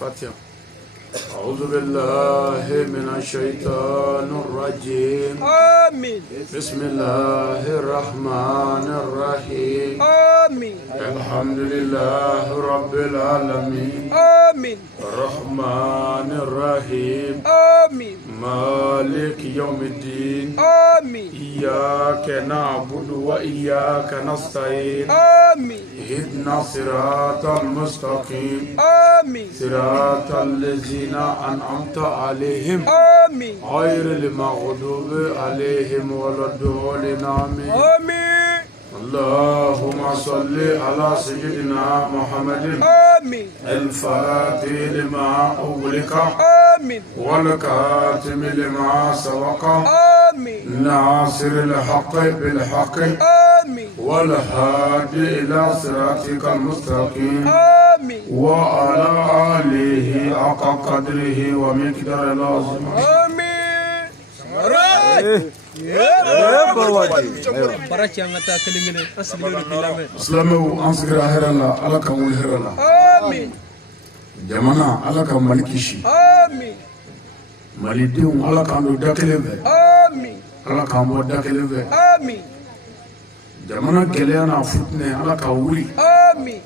فاتحة. أعوذ بالله من الشيطان الرجيم. آمين. بسم الله الرحمن الرحيم. آمين. الحمد لله رب العالمين. آمين. الرحمن الرحيم. آمين. مالك يوم الدين. آمين. إياك نعبد وإياك نستعين. آمين. اهدنا الصراط المستقيم. آمين. صراط الذين أنعمت عليهم آمين. غير المغضوب عليهم ولا الضالين. آمين. آمين. اللهم صل على سيدنا محمد آمين. الفاتح لما أغلق آمين. والكاتم لما سبق آمين. ناصر الحق بالحق آمين. والهادي إلى صراطك المستقيم آمين. وعلى آله حق قدره ومقدار العظيم. آمين. Islamu ansgira herala ala kan wuli herala. Amin. Jamana ala kan mali kisi. Amin. Malidenw ala kan do da kelen fɛ. Amin. Ala kan bɔ da kelen fɛ. Amin. Jamana gɛlɛya n'a futinɛ ala ka wuli. Amin.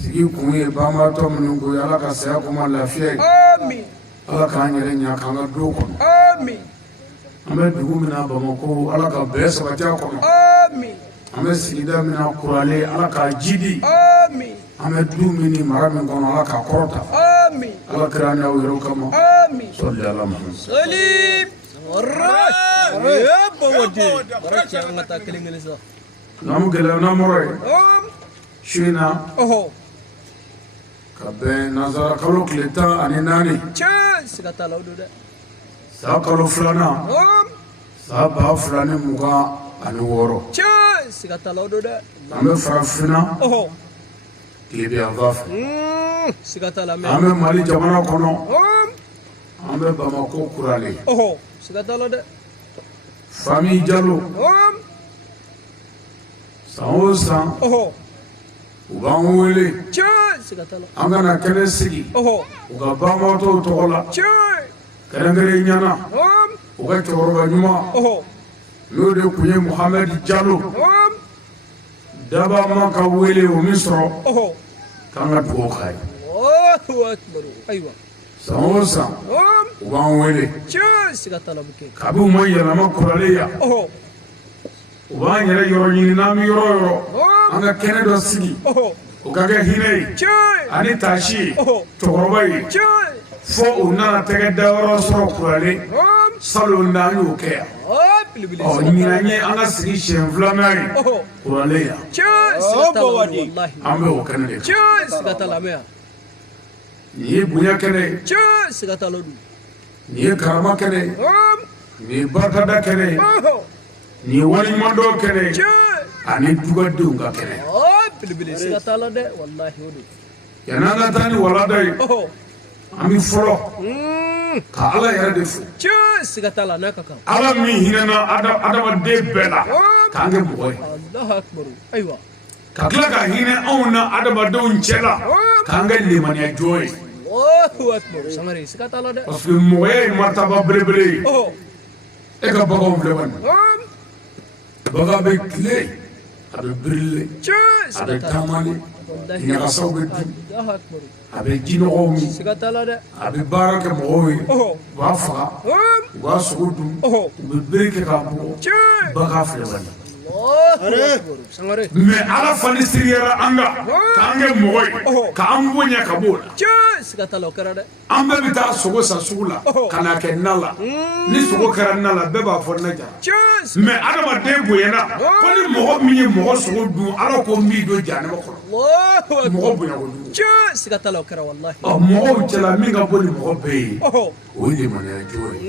Sigi kun ye banbaatɔ minnu ko ye ala ka saya kuma lafiya ye. Amin. Ala k'an yɛrɛ ɲa k'an ka do kɔnɔ. Amin. An bɛ dugu min na Bamako ala ka bɛɛ sabati a kɔnɔ. Amin. An bɛ sigida min na Kurale ala ka ji di. Amin. An bɛ du min ni mara min kɔnɔ ala ka kɔrɔta. Amin. ala kira n'aw yɛrɛ kama. Amin. Salli ala Muhammad. Salim. Namu gɛlɛya namɔrɔ ye. Su in na Oh. ka bɛn nansara kalo tile 14 Chance. Sigata laudu de. san kalo 2 san 2026. Chance. Sigata laudu de. An bɛ farafinna Oh. tilebiyanfa fɛ. Sigata la me. An bɛ Mali jamana kɔnɔ. An bɛ Bamako Kurale. Oh. Sigata laudu de. Famille Diallo san o san Oh. u b'an wele Chance. Sigata la. an kana kɛnɛ sigi Oh. u ka banbaatɔw tɔgɔ la. Chance. Kɛrɛnkɛrɛnnenya u ka cɛkɔrɔba ɲuman Oh. n'o de tun ye Mohamed Diallo. Daba ma ka wele o min sɔrɔ Oh. k'an ka dugawu k'a ye. Allahu Akbar. Aywa. San o san u b'an wele Chance. Sigata la buke. kabi u ma yɛlɛma Kurale yan Oh. u b'an yɛrɛ yɔrɔ ɲini n'an bɛ yɔrɔ o yɔrɔ an ka kɛnɛ dɔ sigi Oh. o ka kɛ hinɛ ye Chance. ani taasi ye Oh. cɛkɔrɔba ye Chance. fo u nana tɛgɛ da yɔrɔ sɔrɔ Kurale salon na an y'o kɛ yan. Oh. Bilibili. Ɲinan ye an ka sigi siɲɛ 2nan ye Oh. Kurale yan. Chance. Sigata la wallahi. An bɛ o kɛnɛ de kan. Chance. Sigata la me. Nin ye bonya kɛnɛ ye, Chance. Sigata laudu. nin ye karama kɛnɛ ye, nin ye barikada kɛnɛ ye, Oh. nin ye waliɲumandɔn kɛnɛ ye Chance. ani dugadenw ka kɛnɛ. Oh. Bilibili. Sigata la de wallahi odu. Yan'an ka taa ni walanda ye Oh. an bɛ fɔlɔ ka Ala yɛrɛ de fo. Chance. Sigata la na kaka. Ala min hinɛna adamaden bɛɛ la k'an kɛ mɔgɔ ye, Allahu Akbar. Aywa. ka tila ka hinɛ anw na adamadenw cɛ la k'an kɛ limaniya jɔn ye. Allahu Akbar. Sangare. Sigata la de. Parce que mɔgɔya ye martaba belebele ye. Oh. E ka baganw filɛ kɔni, Oh. bagan bɛ tile a bɛ birile Chance. a bɛ taamani ɲagasaw bɛ dun Allahu Akbar. a bɛ jinɔgɔw min Sigata la de. a bɛ baara kɛ mɔgɔw ye Oh. u b'a faga Oh. u b'a sogo dun Oh. u bɛ bere kɛ k'a bugɔ Chance. bagan filɛ kɔni. Allahu Akbar. Sangare. Mais Ala fana siriyara an kan k'an kɛ mɔgɔ ye k'an bonya ka b'o la. Chance. Sigata la kara de. An bɛɛ bɛ taa sogo san sugu la ka n'a kɛ na la ni sogo kɛra na la bɛɛ b'a fɔ ne jara. Chance. Mais adamaden bonyana ko ni mɔgɔ min ye mɔgɔ sogo dun Ala ko n b'i don jahanama kɔnɔ. Allahu Akbar. Mɔgɔ bonya kojugu. Chance. Sigata la kara wallahi. Mɔgɔw cɛla min ka bɔ ni mɔgɔ bɛɛ ye Oh. o ye limaniya jɔn ye.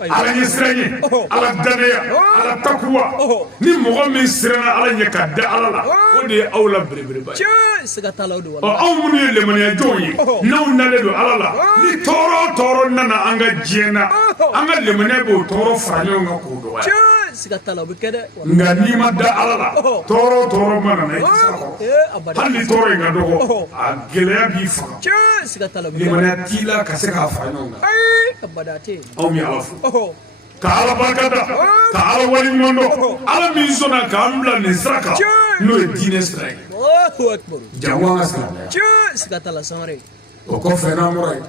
Aywa. Ala ɲɛ siran ye Ala danaya Ala takuwa ni mɔgɔ min siranna Ala ɲɛ ka da Ala la o de ye aw la belebeleba ye. Chance. Sigata la odu wallahi. Anw minnu ye limaniya jɔnw ye n'anw nalen don Ala la ni tɔɔrɔ o tɔɔrɔ nana an ka diɲɛ na an ka limaniya b'o tɔɔrɔ fara ɲɔgɔn kan k'o dɔgɔya. siga tala o bɛ kɛ dɛ nka n'i ma da ala la tɔɔrɔ o tɔɔrɔ mana na i tɛ se a kɔrɔ abada hali ni tɔɔrɔ in ka dɔgɔ a gɛlɛya b'i faga siga tala o bɛ kɛ limaniya t'i la ka se k'a fara ɲɔgɔn kan abada tɛ anw bɛ ala fo ka ala barika da ka ala waleɲuman dɔn ala min sɔnna k'an bila nin sira kan n'o ye diinɛ sira ye Allahu akbar jango an ka silamɛya siga tala Sangare o kɔfɛ n'an bɔra yen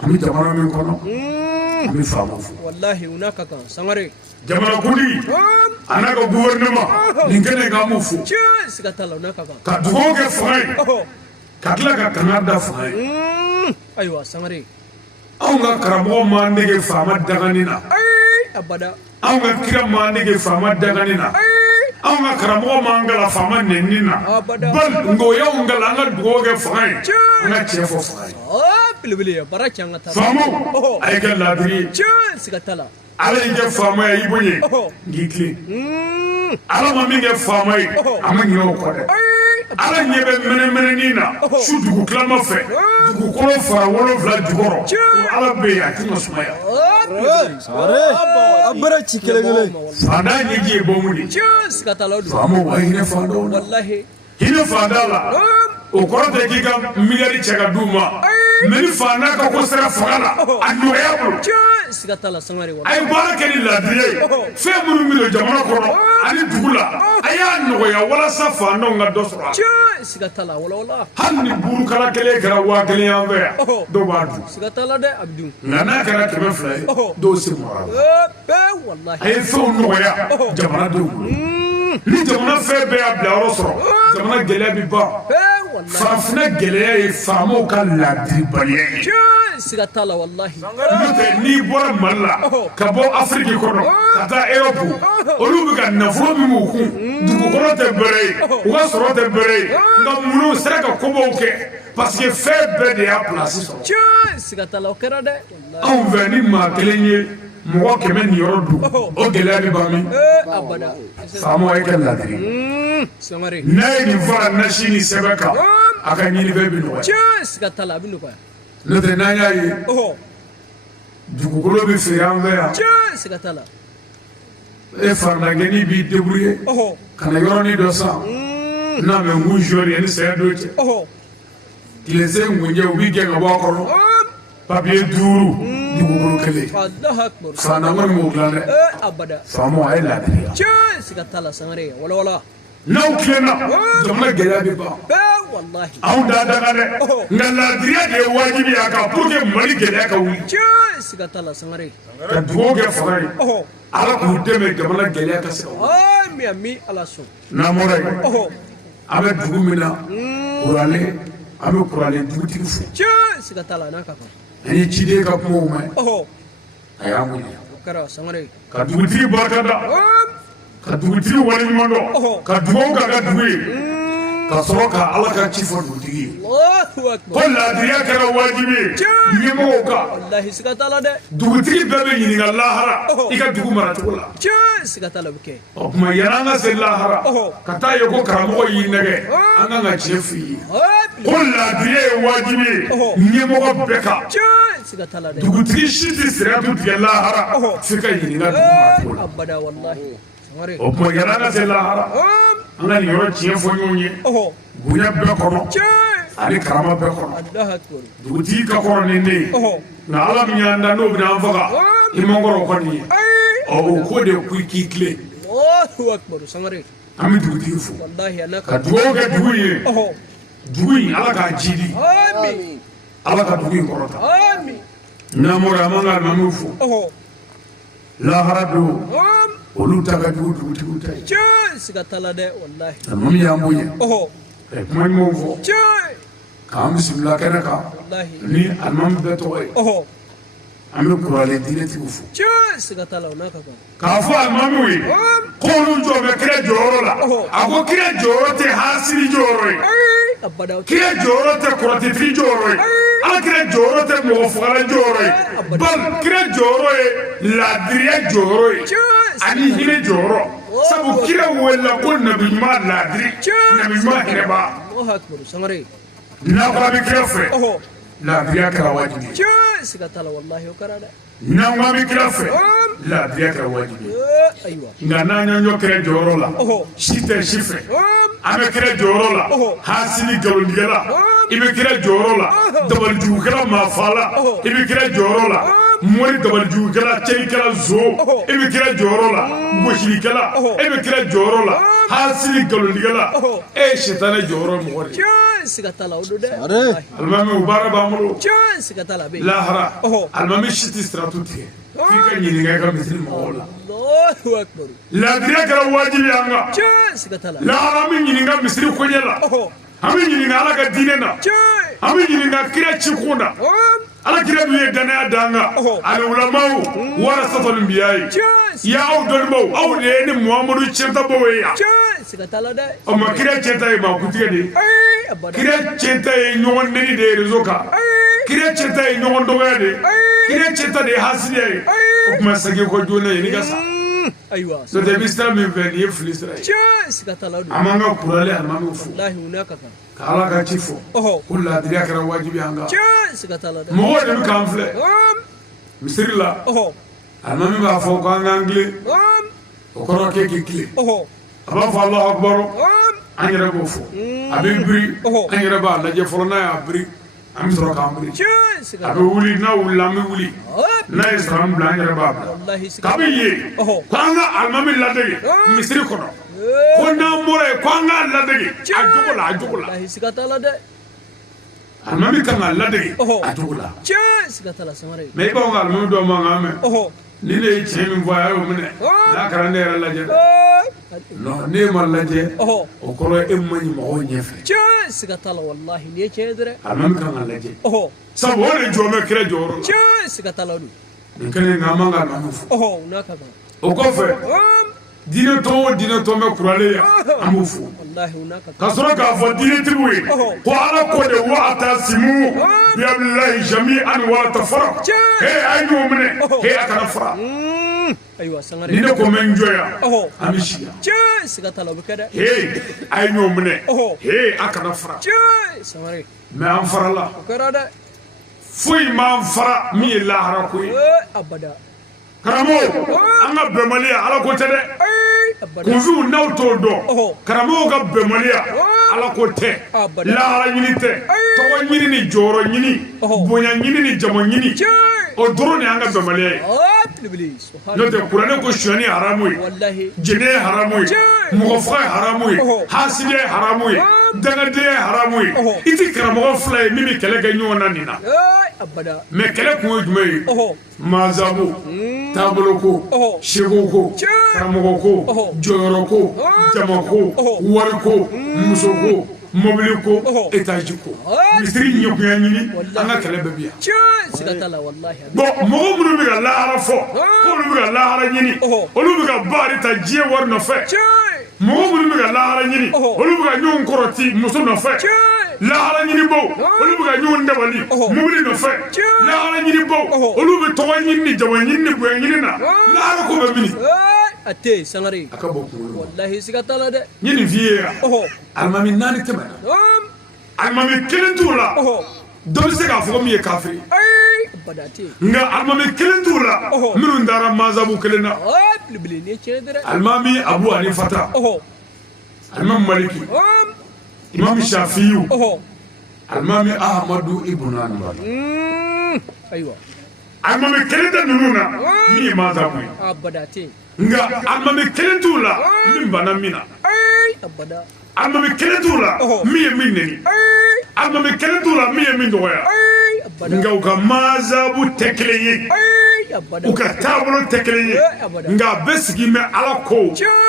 an bɛ jamana min kɔnɔ an bɛ faamaw fo wallahi u n'a ka kan Sangare jamanakuntigi a n'a ka gouvernement nin kɛnɛ kan an b'u fo siga tala u n'a ka kan ka dugawu kɛ fanga ye ka tila ka kangari da fanga ye ayiwa Sangare anw ka karamɔgɔ m'an nege faama dagani na abada anw ka kira m'an nege faama dagani na anw ka karamɔgɔ m'an gala faama nɛnini na bali nka o y'anw gala an ka dugawu kɛ fanga ye an ka tiɲɛ fɔ fanga ye belebele bara cɛ an ka taa faamaw a ye kɛ laadiri ye siga tala ala y'i kɛ faama ye i bonya nk'i tilen ala ma min kɛ faama ye a ma ɲinɛ o kɔ dɛ ala ɲɛ bɛ mɛnɛmɛnɛnin na su dugu tilama fɛ dugukolo fara 7 jukɔrɔ o ala bɛ yen a tɛna sumaya a bara ci kelen kelen fantan ɲɛji ye bɔnmu de siga tala o don faamaw a hinɛ fantanw na wallahi hinɛ fantan la o kɔrɔ tɛ k'i ka miliyari cɛ ka d'u ma mɛ ni fantan ka ko sera fanga la a nɔgɔya bolo siga tala Sangare a ye baara kɛ ni laadiriya ye fɛn minnu bɛ don jamana kɔnɔ ani dugu la a y'a nɔgɔya walasa fantanw ka dɔ sɔrɔ a la siga tala wala hali ni burukala kelen kɛra 1000 y'an fɛ yan dɔw b'a dun siga tala dɛ a bɛ dun nka n'a kɛra 200 ye dɔw se mɔgɔ la wallahi a ye fɛnw nɔgɔya jamanadenw bolo ni jamana fɛn bɛɛ y'a bila yɔrɔ sɔrɔ jamana gɛlɛya bɛ ban farafinna gɛlɛya ye faamaw ka laadiribaliya ye siga tala wallahi n'o tɛ n'i bɔra mali la ka bɔ afiriki kɔnɔ ka taa eropu olu bɛ ka nafolo min b'u kun dugukolo tɛ bɛrɛ ye u ka sɔrɔ tɛ bɛrɛ ye nka munnu sera ka kobaw kɛ parce que fɛn bɛɛ de y'a pilasi sɔrɔ siga tala o kɛra dɛ anw fɛ ni maa kelen ye mɔgɔ 100 nin yɔrɔ dun o gɛlɛya bɛ ban min abada faamaw ye kɛ laadiri Sangare n'a ye nin fara nasi ni sɛbɛn kan a ka ɲinifɛn bɛ nɔgɔya siga tala a bɛ nɔgɔya n'o tɛ n'an y'a ye dugukolo bɛ feere an fɛ yan siga tala e faradagɛnni b'i débrouiller ka na yɔrɔnin dɔ san n'a mɛ ngun jɔri ani saya dɔ cɛ tile se ngunjɛ u b'i gɛn ka bɔ a kɔnɔ papiye 5 dugukolo 1 Allahu akbar fantan kɔni m'o dilan dɛ abada faamaw a ye laadiriya siga tala Sangare wala n'aw tilenna jamana gɛlɛya bɛ ban wallahi anw t'a daga dɛ nka laadiriya de ye wajibi ye a kan pour que mali gɛlɛya ka wuli siga tala Sangare ka dugawu kɛ fanga ye ala k'u dɛmɛ jamana gɛlɛya ka se ka wuli ami ala sɔn n'an bɔra yen an bɛ dugu min na kuralen an bɛ kuralen dugutigi fo siga tala n'a ka kan an ye ciden ka kumaw mɛn a y'an wuli o kɛra Sangare ka dugutigi barika da ka dugutigi waleɲuman dɔn ka dugawu k'a ka dugu ye ka sɔrɔ ka ala ka ci fɔ dugutigi ye Allahu akbar ko laadiriya kɛra wajibi ye ɲɛmɔgɔw kan wallahi siga tala dɛ dugutigi bɛɛ bɛ ɲininka lahara i ka dugu maracogo la siga tala bɛ kɛ o tuma yan'an ka se lahara ka taa ye ko karamɔgɔ y'i nɛgɛ an kan ka tiɲɛ f'i ye ko laadiriya ye wajibi ye ɲɛmɔgɔ bɛɛ kan siga tala dɛ dugutigi si tɛ siratu tigɛ lahara f'i ka ɲininka dugu maracogo la abada wallahi Sangare o tuma yan'an ka se lahara an ka nin yɔrɔ tiɲɛ fɔ ɲɔgɔn ye bonya bɛɛ kɔnɔ ani karama bɛɛ kɔnɔ Allahu akbar dugutigi ka kɔrɔ ni ne ye nka ala min y'an da n'o bɛna an faga i man kɔrɔ kɔni ye o ko de ko i k'i tilen Allahu akbar Sangare an bɛ dugutigi fo wallahi ana ka ka dugawu kɛ dugu in ye dugu in ala k'a jidi amin ala ka dugu in kɔrɔta amin n'an bɔra an b'an ka alimamiw fo lahara don olu ta ka jugu dugutigiw ta ye siga tala dɛ wallahi alimami y'an bonya ka kuma ɲumanw fɔ k'an bisimila kɛnɛ kan wallahi ni alimami bɛɛ tɔgɔ ye an bɛ kuralen diinɛtigiw fo siga tala o n'a ka kan k'a fɔ alimamiw ye ko olu jɔ bɛ kira jɔyɔrɔ la a ko kira jɔyɔrɔ tɛ hasidi jɔyɔrɔ ye abada kira jɔyɔrɔ tɛ kɔrɔtɛtigi jɔyɔrɔ ye ala kira jɔyɔrɔ tɛ mɔgɔ fagala jɔyɔrɔ ye bali kira jɔyɔrɔ ye laadiriya jɔyɔrɔ ye ani hinɛ jɔyɔrɔ sabu kira wele ko nabi ɲuman laadiri nabi ɲuman hinɛba Allahu akbar Sangare n'aw ko a bɛ kira fɛ laadiriya kɛra wajibi ye siga tala wallahi o kɛra dɛ n'aw ko a bɛ kira fɛ laadiriya kɛra wajibi ye ayiwa nka n'an y'an jɔ kɛra jɔyɔrɔ la si tɛ si fɛ an bɛ kɛra jɔyɔrɔ la hasidi nkalontigɛla i bɛ kɛra jɔyɔrɔ la dabalijugukɛla maafala i bɛ kɛra jɔyɔrɔ la mori dabalijugukɛla cɛnikɛla zo i bɛ kɛra jɔyɔrɔ la gosilikɛla e bɛ kɛra jɔyɔrɔ la hasidi nkalontigɛla e ye sitanɛ jɔyɔrɔ mɔgɔ de ye siga t'a la o don dɛ alimami o baara b'an bolo siga t'a la a bɛ yen lahara alimami si tɛ siratu tigɛ f'i ka ɲininka i ka misiri mɔgɔw la Allahu akbar laadiriya kɛra wajibi an kan siga t'a la lahara an bɛ ɲininka misiri koɲɛ la an bɛ ɲininka ala ka diinɛ na an bɛ ɲininka kira cikun na ala kira dun ye danaya d'an kan ani ulamaw warasatul anbiya ya aw dɔnnibaw aw de ye ni muhamadu tiɲɛtabaw ye yan siga t'a la dɛ o ma kira tiɲɛta ye maakuntigi de ye kira tiɲɛta ye ɲɔgɔn neni de ye réseau kan kira tiɲɛta ye ɲɔgɔn dɔgɔya de ye kira tiɲɛta de ye hasidiya ye o tuma segin kɔ joona ye ni ka sa ayiwa n'o tɛ i bɛ sira min fɛ nin ye fili sira ye siga t'a la o don an b'an ka kurale alimamiw fo wallahi u n'a ka kan ka ala ka ci fɔ ko laadiriya kɛra wajibi an kan siga t'a la dɛ mɔgɔw de bɛ k'an filɛ misiri la alimami b'a fɔ ko an k'an tilen o kɔrɔ k'e k'i tilen a b'a fɔ alahu akibaru an yɛrɛ b'o fɔ a bɛ biri an yɛrɛ b'a lajɛ fɔlɔ n'a y'a biri an bɛ sɔrɔ k'an biri a bɛ wuli n'a wulila an bɛ wuli n'a ye saran bila an yɛrɛ b'a bila kabi ye ko an ka alimami ladege misiri kɔnɔ ko n'an bɔra yen ko an k'a ladege a jogo la a jogo la siga t'a la dɛ alimami kan ka ladege a jogo la siga t'a la Sangare mɛ i b'aw ka alimami dɔw man kan mɛn ni ne ye tiɲɛ min fɔ a y'o minɛ n'a kɛra ne yɛrɛ lajɛ non ne ma lajɛ o kɔrɔ ye e ma ɲi mɔgɔw ɲɛfɛ siga t'a la wallahi nin ye tiɲɛ ye dɛ alimami kan ka lajɛ sabu o de jɔ bɛ kira jɔyɔrɔ la siga t'a la o don nin kɛlen nka an man ka alimami fo u n'a ka kan o kɔfɛ diinɛ tɔn o diinɛ tɔn bɛ kurale yan an b'o fo wallahi u n'a ka ka sɔrɔ k'a fɔ diinɛtigiw ye ko ala ko de wa atasimu bihablillahi jami'an wala tafarraqu he a ye ɲɔgɔn minɛ he a kana fara ayiwa Sangare ni ne ko n bɛ n jɔ yan an bɛ si yan siga t'a la o bɛ kɛ dɛ he a ye ɲɔgɔn minɛ he a kana fara Sangare mɛ an farala o kɛra dɛ foyi m'an fara min ye lahara ko ye abada karamɔgɔ an ka bɛnbaliya ala ko tɛ dɛ kunfiw n'aw t'o dɔn karamɔgɔw ka bɛnbaliya ala ko tɛ lahara ɲini tɛ tɔgɔ ɲini ni jɔyɔrɔ ɲini bonya ɲini ni jama ɲini o dɔrɔn de y'an ka bɛnbaliya ye n'o tɛ kuranɛ ko sonyani ye haramu ye jɛnɛ ye haramu ye mɔgɔ faga ye haramu ye hasidiya ye haramu ye dangadenya ye haramu ye i ti karamɔgɔ fila ye min bɛ kɛlɛ kɛ ɲɔgɔn na nin na mɛ kɛlɛ kun ye jumɛn ye mazabu taabolo ko seko ko karamɔgɔ ko jɔyɔrɔ ko jama ko wari ko muso ko mobili ko etaji ko misiri ɲɛkunya ɲini an ka kɛlɛ bɛɛ bi yan bon mɔgɔ minnu bɛ ka lahara fɔ k'olu bɛ ka lahara ɲini olu bɛ ka baari ta diɲɛ wari nɔfɛ mɔgɔ minnu bɛ ka lahara ɲini olu bɛ ka ɲɔgɔn kɔrɔti muso nɔfɛ lahara ɲinibaw olu bɛ ka ɲɔgɔn dabali mobili nɔfɛ lahara ɲinibaw olu bɛ tɔgɔ ɲini ni jama ɲini ni bonya ɲini na lahara ko bɛ mini a tɛ yen Sangare a ka bɔ kunkolo wallahi siga t'a la dɛ n ye nin f'i ye yan alimami naani tɛmɛna alimami kelen t'u la dɔ bɛ se k'a fɔ min ye kafiri nka alimami kelen t'u la minnu taara mazabu kelen na alimami abu hanifata alimami maliki imam shafiyu alimami ahmadu ibn hanbali alimami kelen tɛ ninnu na min ye mazabu ye nka alimami kelen t'u la min banna min na alimami kelen t'u la min ye min neni alimami kelen t'u la min ye min dɔgɔya nka u ka mazabu tɛ kelen ye u ka taabolo tɛ kelen ye nka a bɛɛ sigilen bɛ ala ko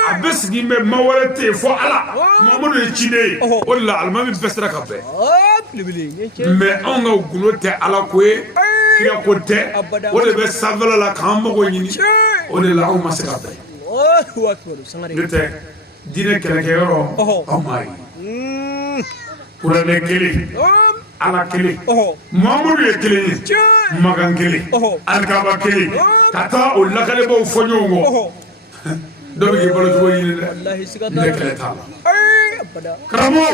a bɛɛ sigilen bɛ maa wɛrɛ tɛ yen fɔ ala mamadu ye ciden ye o de la alimami bɛɛ sera ka bɛn mɛ anw ka gundo tɛ ala ko ye kira ko tɛ o de bɛ sanfɛla la k'an mago ɲini o de la anw ma se ka bɛn n'o tɛ diinɛ kɛlɛkɛyɔrɔ anw m'a ye kuranɛ kelen ala kelen mamadu ye kelen ye magan kelen alikaba kelen ka taa o lakalebaw fɔ ɲɔgɔn kɔ dɔ bɛ k'i balo cogo ɲini dɛ ne kɛlɛ t'a la karamɔgɔ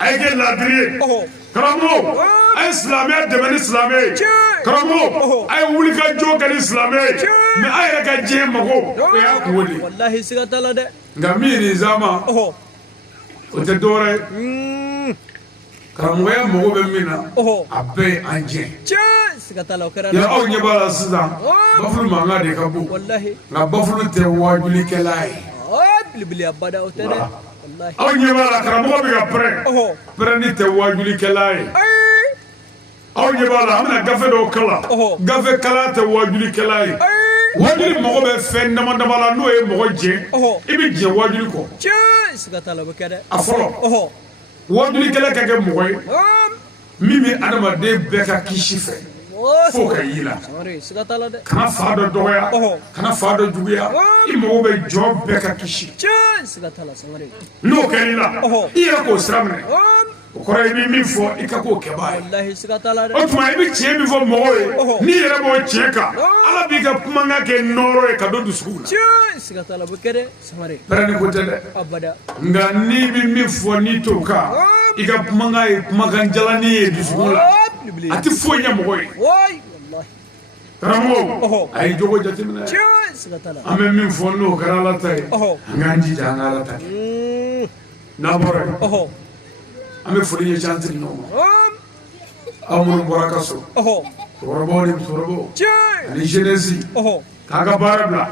a ye kɛ laadiri ye karamɔgɔ ay silamɛya dɛmɛ ni silamɛ ye karamɔgɔ a ye wuli ka jɔ kɛ ni silamɛ ye mais a yɛrɛ ka diɲɛ mago o y'a kungo de ye wallahi siga t'a la dɛ nka min nin zama o tɛ dɔwɛrɛ ye karamɔgɔya mago bɛ min na a bɛɛ ye an diɲɛ siga t'a la o kɛra yɛrɛ aw ɲɛ b'a la sisan bafulu mankan de ka bon wallahi nka bafulu tɛ wajulikɛla ye bilibili abada o tɛ dɛ wallahi aw ɲɛ b'a la karamɔgɔ bɛ ka pɛrɛnni tɛ wajulikɛla ye aw ɲɛ b'a la an bɛna gafe dɔw kalan gafe kalan tɛ wajulikɛla ye wajuli mago bɛ fɛn dama dama la n'o ye mɔgɔ jɛ i bɛ jɛ wajuli kɔ siga t'a la o bɛ kɛ dɛ a fɔlɔ wajulikɛla ka kɛ mɔgɔ ye min bɛ adamaden bɛɛ ka kisi fɛ fo ka y'i la siga t'a la dɛ kana fa dɔ dɔgɔya kana fa dɔ juguya i mago bɛ jɔn bɛɛ ka kisi siga t'a la sangare n'o kɛr'i la i yɛrɛ k'o sira minɛ o kɔrɔ i bɛ min fɔ i ka k'o kɛbaa ye wallahi siga t'a la dɛ o tuma i bɛ tiɲɛ min fɔ mɔgɔw ye n'i yɛrɛ b'o tiɲɛ kan ala b'i ka kumakan kɛ nɔɔrɔ ye ka don dusukun na siga t'a la o bɛ kɛ dɛ sangare pɛrɛnni ko tɛ dɛ abada nka n'i bɛ min fɔ n'i t'o kan i ka kumakan ye kumakan jalani ye dusukun la a tɛ foyi ɲɛ mɔgɔ ye karamɔgɔ a ye jogo jateminɛ an bɛ min fɔ n'o kɛra ala ta ye an k'an jija an ka ala ta kɛ n'a bɔra yen an bɛ foli ɲɛsin an sigi ɲɔgɔn ma aw minnu bɔra ka so cɛkɔrɔbaw ni musokɔrɔbaw ani jeunesse k'a ka baara bila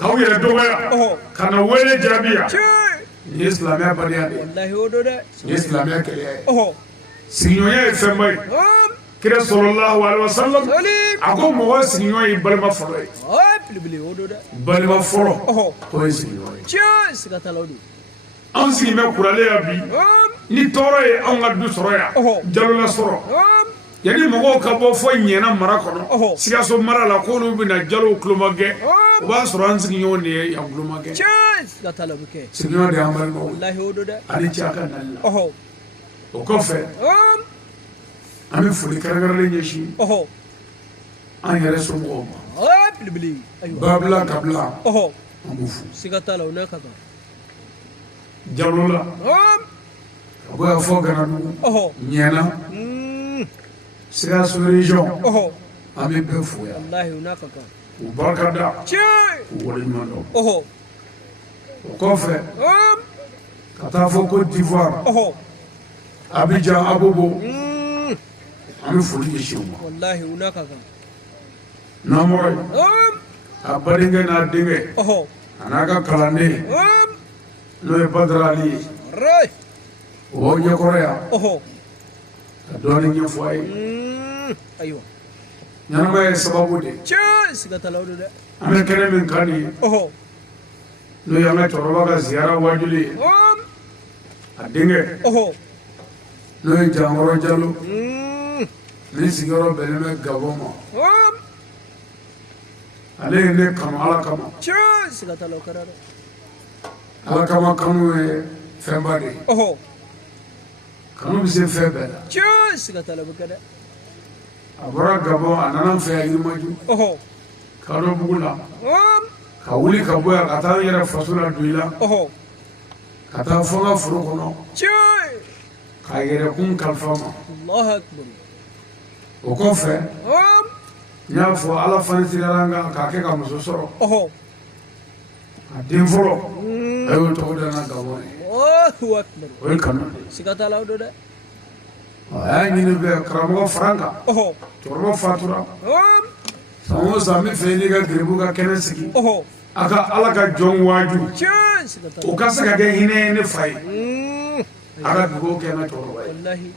k'aw yɛrɛ dɔgɔya ka na wele jaabi yan nin ye silamɛya badenya de ye nin ye silamɛya kɛlɛya ye sigiɲɔgɔnya ye fɛnba ye kira sallallahu alaihi wasallam a ko mɔgɔ sigiɲɔgɔn ye balima fɔlɔ ye balima fɔlɔ o ye sigiɲɔgɔn ye siga t'a la o don anw sigi bɛ kuraleya bi ni tɔɔrɔ ye anw ka du sɔrɔ yan jalola sɔrɔ yanni mɔgɔw ka bɔ fɔ ɲɛna mara kɔnɔ sikaso mara la k'olu bɛna jalow kulomagɛ o b'a sɔrɔ an sigiɲɔgɔn de ye yan kulomagɛ siga t'a la o bɛ kɛ sigiɲɔgɔn de y'an balimaw wallahi o don dɛ ani cɛ a ka nali la o kɔfɛ an bɛ foli kɛrɛnkɛrɛnnen ɲɛsin an yɛrɛ somɔgɔw ma bilibili babila kabila an b'u fo siga t'a la o n'a ka kan jalo la ka bɔ yan fɔ ganadugu ɲɛna sikaso region an bɛ bɛɛ fo yan wallahi o n'a ka kan k'u barika da k'u waleɲuman dɔn o kɔfɛ ka taa fɔ Côte d'Ivoire Abidjan Abobo an bɛ foli ɲɛsin u ma wallahi o n'a ka kan n'an bɔra yen a badenkɛ n'a denkɛ a n'a ka kalanden n'o ye Badara Ali ye o b'aw ɲɛkɔrɔ yan ka dɔɔnin ɲɛfɔ a ye ayiwa ɲɛnamaya ye sababu de siga t'a la o don dɛ an bɛ kɛnɛ min kan nin ye n'o ye an ka cɛkɔrɔba ka ziyara wajuli ye a denkɛ n'o ye Jankɔrɔ Jalo min sigiyɔrɔ bɛnnen bɛ Gabɔn ma ale ye ne kanu ala kama siga t'a la o kɛra dɛ ala kama kanu ye fɛnba de ye kanu bɛ se fɛn bɛɛ la siga t'a la o bɛ kɛ dɛ a bɔra Gabɔn a nana an fɛ yan Yirimaju Kadɔbugu la ka wuli ka bɔ yan ka taa an yɛrɛ faso la don i la ka taa fɔ n ka foro kɔnɔ k'a yɛrɛkun kalifa ma Allahu akbar o kɔfɛ n y'a fɔ ala fana sigara an kan k'a kɛ ka muso sɔrɔ a den fɔlɔ a y'o tɔgɔ da n na Gabɔn ye Allahu akbar o ye kanu de ye siga t'a la o don dɛ a y'a ɲini bɛɛ karamɔgɔ Faranka cɛkɔrɔba fatura san o san n bɛ fɛ n'i ka garibu ka kɛnɛ sigi a ka ala ka jɔn waaju o ka se ka kɛ hinɛ ye ne fa ye a ka dugawu kɛ n ka cɛkɔrɔba ye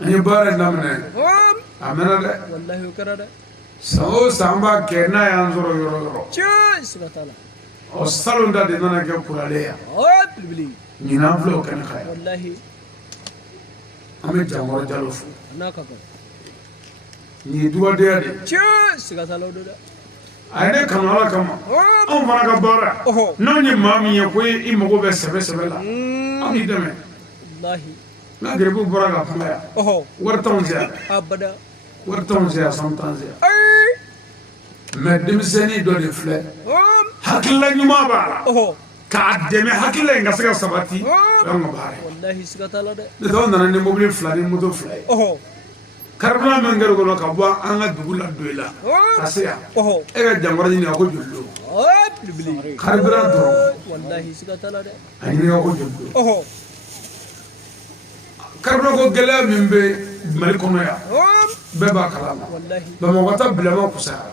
an ye baara in daminɛ a mɛnna dɛ wallahi o kɛra dɛ san o san an b'a kɛ n'a y'an sɔrɔ yɔrɔ yɔrɔ siga t'a la ɔ salon ta de nana kɛ kurale yan bilibili ɲinan filɛ o kɛnɛ kan yan wallahi an bɛ Jankɔrɔ Jalo fo a n'a ka kan nin ye dugadenya de ye siga t'a la o don dɛ a ye ne kanu ala kama anw fana ka baara n'anw ye maa min ye ko i mago bɛ sɛbɛ sɛbɛ la an b'i dɛmɛ wallahi n ka garibu bɔra ka kuma yan wari t'anw se yan abada wari t'anw se yan sanu t'an se yan mɛ denmisɛnnin dɔ de filɛ hakilila ɲuman b'a la k'a dɛmɛ hakilila in ka se ka sabati o y'anw ka baara ye wallahi siga t'a la dɛ ne tɔgɔ nana ni mobili fila ni moto fila ye Karbala min garo kono ka bɔ an ka dugu la doyi la ka se yan e ka jankɔrɔ ɲini a ko joli don Karbala dɔrɔn wallahi siga tala dɛ a ɲini a ko joli don Karbala ko gɛlɛya min bɛ Mali kɔnɔ yan bɛɛ b'a kalama Bamakɔ ta bilama kusaya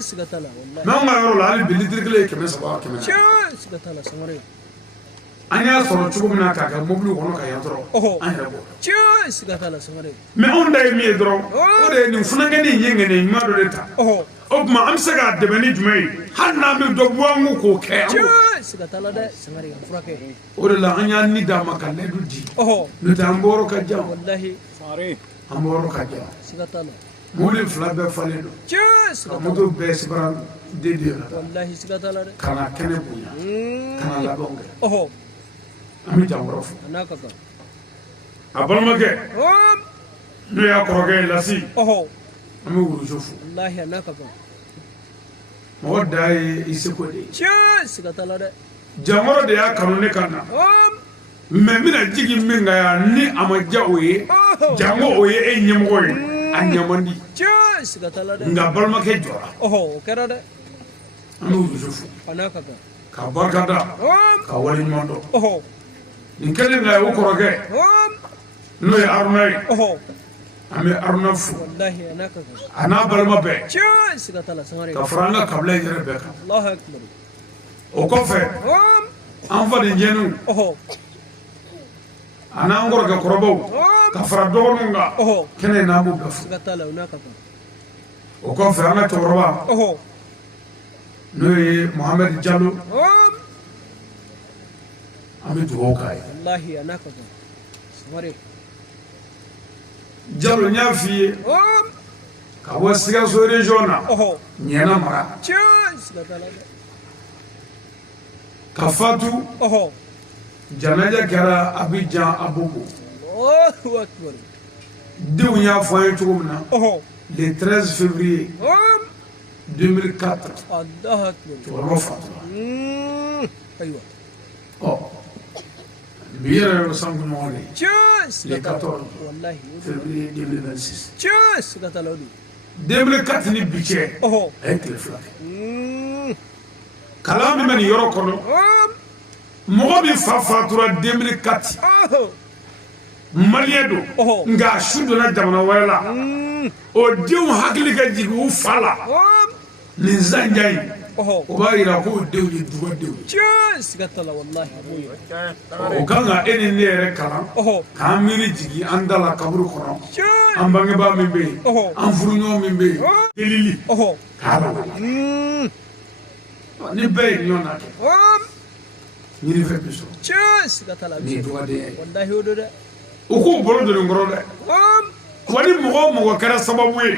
siga tala wallahi mais an ka yɔrɔ la hali bi litiri kelen ye 300 400 siga tala samare an y'a sɔrɔ cogo min na k'a kɛ mobili kɔnɔ ka yan dɔrɔn an yɛrɛ b'o siga tala samare mais anw da ye min ye dɔrɔn o de ye nin funankɛni in ye ŋɛnɛ ɲuman dɔ de ta o tuma an bɛ se k'a dɛmɛ ni jumɛn ye hali n'an bɛ dɔ bɔ an k'o kɛ siga tala dɛ samare ka furakɛ o de la an y'an ni d'a ma ka layidu di n'o tɛ an bɔyɔrɔ ka jan wallahi an bɔyɔrɔ ka jan siga tala mobili fila bɛɛ falen don ka moto bɛɛ sibara den de la wallahi siga tala dɛ ka na kɛnɛ bonya ka na labɛnw kɛ an bɛ jan kɔrɔ fo n'a ka kan a balimakɛ n'o y'a kɔrɔkɛ ye Lasi an bɛ Wuruzo fo wallahi a n'a ka kan mɔgɔ da ye i seko de ye siga tala dɛ jankɔrɔ de y'a kanu ne ka na mais n bɛna jigin min kan yan ni a ma diya o ye janko o ye e ɲɛmɔgɔ ye a ɲɛ man di siga tala dɛ nka balimakɛ jɔra o kɛra dɛ an bɛ Wuruzo fo a n'a ka kan ka barika da ka wale ɲuman dɔn nin kɛlen ka ye o kɔrɔkɛ n'o ye Aruna ye an bɛ Aruna fo wallahi a n'a ka kan a n'a balima bɛɛ siga tala samare ka fara an ka kabila in yɛrɛ bɛɛ kan Allahu akbar o kɔfɛ an fadenjɛniw a n'an kɔrɔkɛ kɔrɔbaw ka fara dɔgɔninw kan kɛnɛ in n'an b'u bɛɛ fo siga tala o n'a ka kan o kɔfɛ an ka cɛkɔrɔba n'o ye Mohamed Jalo an bɛ dugawu k'a ye wallahi a n'a ka kan samare Jalo n y'a f'i ye ka bɔ Sikaso région na Ɲɛna mara siga tala dɛ ka fatu janaja kɛra Abidjan Abobo Allahu akbar denw y'a fɔ an ye cogo min na le 13 février 2004 Allahu akbar cɛkɔrɔba fatura ayiwa bi yɛrɛ yɔrɔ sanko ɲɔgɔn de le 14 wallahi février 2026 siga tala o de 2004 ni bi cɛ a ye tile fila kɛ kalan min bɛ nin yɔrɔ kɔnɔ mɔgɔ min fa fatura 2004 maliyɛn don nka a su donna jamana wɛrɛ la o denw hakili ka jigin u fa la nin zanja in o b'a yira ko o denw ye dugadenw ye siga tala wallahi o kan ka e ni ne yɛrɛ kalan k'an miiri jigin an da la kaburu kɔnɔ an bangebaa min bɛ yen an furuɲɔgɔn min bɛ yen delili k'a lamɛn ni bɛɛ ye ɲɔgɔn na kɛ ɲinifɛn bɛ sɔrɔ siga tala nin ye dugadenya ye wallahi o do dɛ u k'u bolo don nin kɔrɔ dɛ wa ni mɔgɔ o mɔgɔ kɛra sababu ye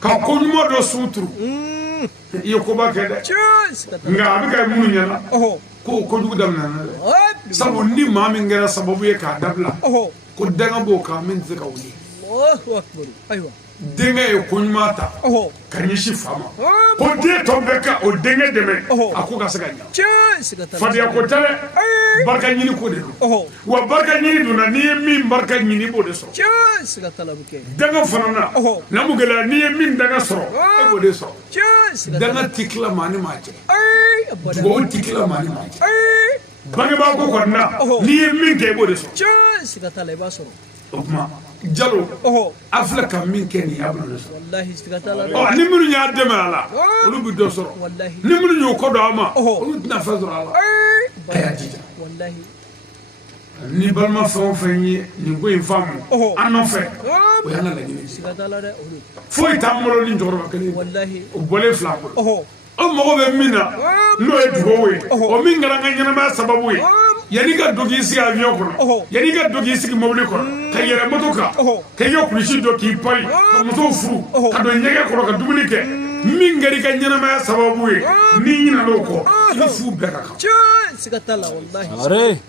ka ko ɲuman dɔ sun turu i ye koba kɛ dɛ nka a bɛ kɛ minnu ɲɛna ko kojugu daminɛna dɛ sabu ni maa min kɛra sababu ye k'a dabila ko danga b'o kan min tɛ se ka wuli Allahu akbar ayiwa denkɛ ye ko ɲuman ta ka ɲɛsin fa ma ko den tɔ bɛɛ ka o denkɛ dɛmɛ a ko ka se ka ɲa fadenya ko tɛ dɛ barika ɲini ko de don wa barika ɲini donna n'i ye min barika ɲini i b'o de sɔrɔ siga tala bɛ kɛ danga fana na n'amu gɛlɛya n'i ye min danga sɔrɔ e b'o de sɔrɔ danga tɛ tila maa ni maa cɛ dugawu tɛ tila maa ni maa cɛ bangebaa ko kɔni na n'i ye min kɛ i b'o de sɔrɔ siga tala i b'a sɔrɔ o tuma Jalo a filɛ ka min kɛ nin y'a bolo de sɔrɔ wallahi siga tala dɛ ni minnu y'a dɛmɛ a la olu bɛ dɔ sɔrɔ wallahi ni minnu y'o kɔ don a ma olu tɛna fɛn sɔrɔ a la a y'a jija wallahi ni balima fɛn o fɛn ye nin ko in faamu an nɔfɛ o y'an ka laɲini siga tala dɛ foyi t'an bolo ni cɛkɔrɔba kelen wallahi o bɔlen fila bolo an mago bɛ min na n'o ye dugawu ye o min kɛra an ka ɲɛnamaya sababu ye yanni ka don k'i sigi avion kɔnɔ yanni ka don k'i sigi mobili kɔnɔ ka yɛlɛ moto kan ka i ka kulusi dɔ k'i pari ka musow furu ka don ɲɛgɛn kɔnɔ ka dumuni kɛ min kɛra i ka ɲɛnamaya sababu ye n'i ɲinɛna o kɔ i bɛ fu bɛɛ ka kan siga tala wallahi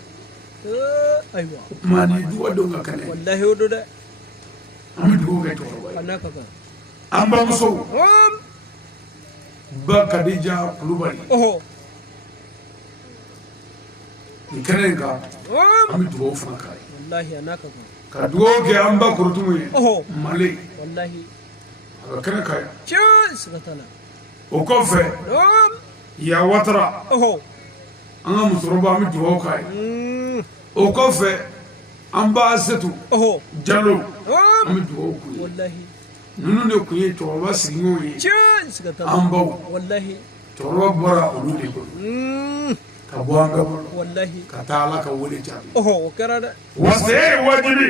ayiwa maa ni dugadenw ka kɛnɛ wallahi o do dɛ an bɛ dugawu kɛ cɛkɔrɔba ye a n'a ka kan an bamusow ba Kadija Kulubali nin kɛnɛ in kan an bɛ dugawu fana k'a ye wallahi a n'a ka kan ka dugawu kɛ an ba korotumu ye Oh. mali wallahi a bɛ kɛnɛ ka yan cun siga t'a la o kɔfɛ naam ya watara oh an ka musokɔrɔba an bɛ dugawu k'a ye o kɔfɛ an ba asetu oh jalo naam an bɛ dugawu k'u ye wallahi ninnu de tun ye cɛkɔrɔba sigiɲɔgɔnw ye cun siga t'a la an baw wallahi cɛkɔrɔba bɔra olu de bolo ka bɔ an bɛɛ bolo wallahi ka taa ala ka wele jaabi oh o kɛra dɛ wa saya ye wajibi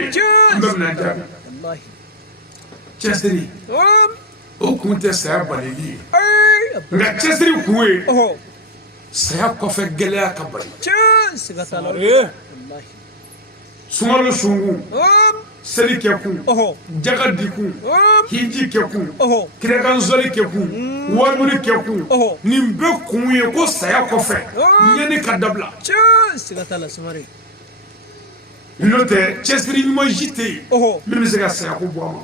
an bɛɛ bɛna jaabi wallahi cɛsiri naam o kun tɛ saya balili ye ay nka cɛsiri kun ye oh saya kɔfɛ gɛlɛya ka bali cun siga t'a la wallahi sunkalo sunkun naam seli kɛ kun oh jaga di kun naam hiji kɛ kun oh kirakanzɔli kɛ kun wajuli kɛ kun Oh. nin bɛɛ kun ye ko saya kɔfɛ ɲɛni ka dabila cun siga t'a la samari n'o tɛ cɛsiri ɲuman si tɛ yen oh min bɛ se ka saya ko bɔ a ma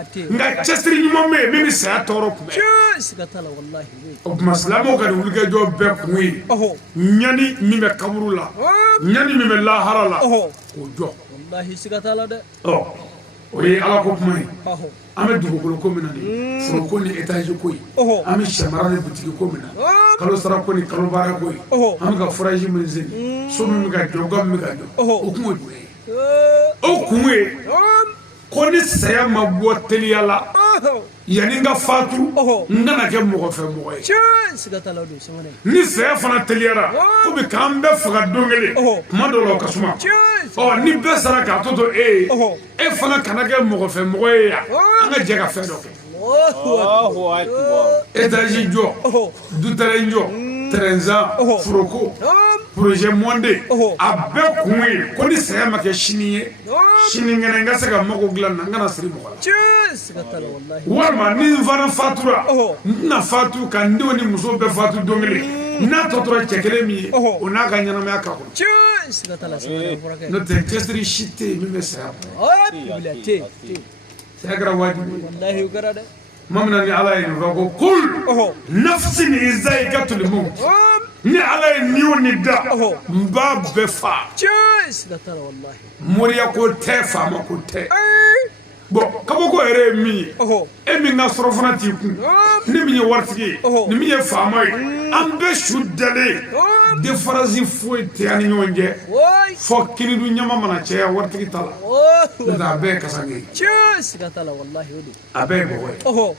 a tɛ nka cɛsiri ɲuman bɛ yen min bɛ saya tɔɔrɔ kunbɛn cun siga t'a la wallahi o tuma silamɛw ka nin wulikajɔ bɛɛ kun ye oh ɲani min bɛ kaburu la ɲani min bɛ lahara la oh k'o jɔ wallahi siga t'a la dɛ ɔ o ye ala ko kuma ye oh an bɛ dugukolo ko min na nin ye foroko ni etazi ko ye oh an bɛ sɛmara ni butigi ko min na kalo sara ko ni kalo baara ko ye Oh. an bɛ ka furaji min seni so min bɛ ka jɔ ga min bɛ ka jɔ Oh. o kun ye jumɛn ye oh o kun ye naam ko ni saya ma bɔ teliya la oh yanni n ka fatu Oh. n kana kɛ mɔgɔ fɛ mɔgɔ ye cun siga t'a la don samari ni saya fana teliyara komi k'an bɛɛ faga don kelen Oh. kuma dɔw la o ka suma cun ɔ ni bɛɛ sara k'a to to e ye Oh. e fana kana kɛ mɔgɔ fɛ mɔgɔ ye yan an ka jɛ ka fɛn dɔ kɛ Allahu akbar etazi jɔ oh dutɛrɛn jɔ tɛrɛnzan Oh. foroko naam projet monde Oh. a bɛɛ kun ye ko ni saya ma kɛ sini ye naam sini ŋɛnɛ n ka se ka mago dilan na n kana siri mɔgɔ la cun siga t'a la wallahi walima ni n fana fatura Oh. n tɛna fatu ka n denw ni muso bɛɛ fatu don kelen n'a tɔ tora cɛ kelen min ye Oh. o n'a ka ɲɛnamaya ka kɔnɔ cun siga t'a la samari furakɛ n'o tɛ cɛsiri si tɛ yen min bɛ saya bɔ oh bila te saya kɛra wajibi ye wallahi o kɛra dɛ tuma min na ni ala ye nin fɔ ko kul oh nafsin izaikatul maut naam ni ala ye ni o ni da Oh. n b'a bɛɛ fa cun siga t'a la wallahi moriya ko tɛ faama ko tɛ ay bɔn kabako yɛrɛ ye min ye oh e min ka sɔrɔ fana t'i kun naam ni min ye waritigi ye Oh. ni min ye faama ye an bɛɛ su dalen naam diferansi foyi tɛ an ni ɲɔgɔn cɛ oi fɔ kinidu ɲama mana caya waritigi ta la oh n'o tɛ a bɛɛ ye kasange ye cun siga t'a la wallahi o don a bɛɛ ye bɔgɔ ye oh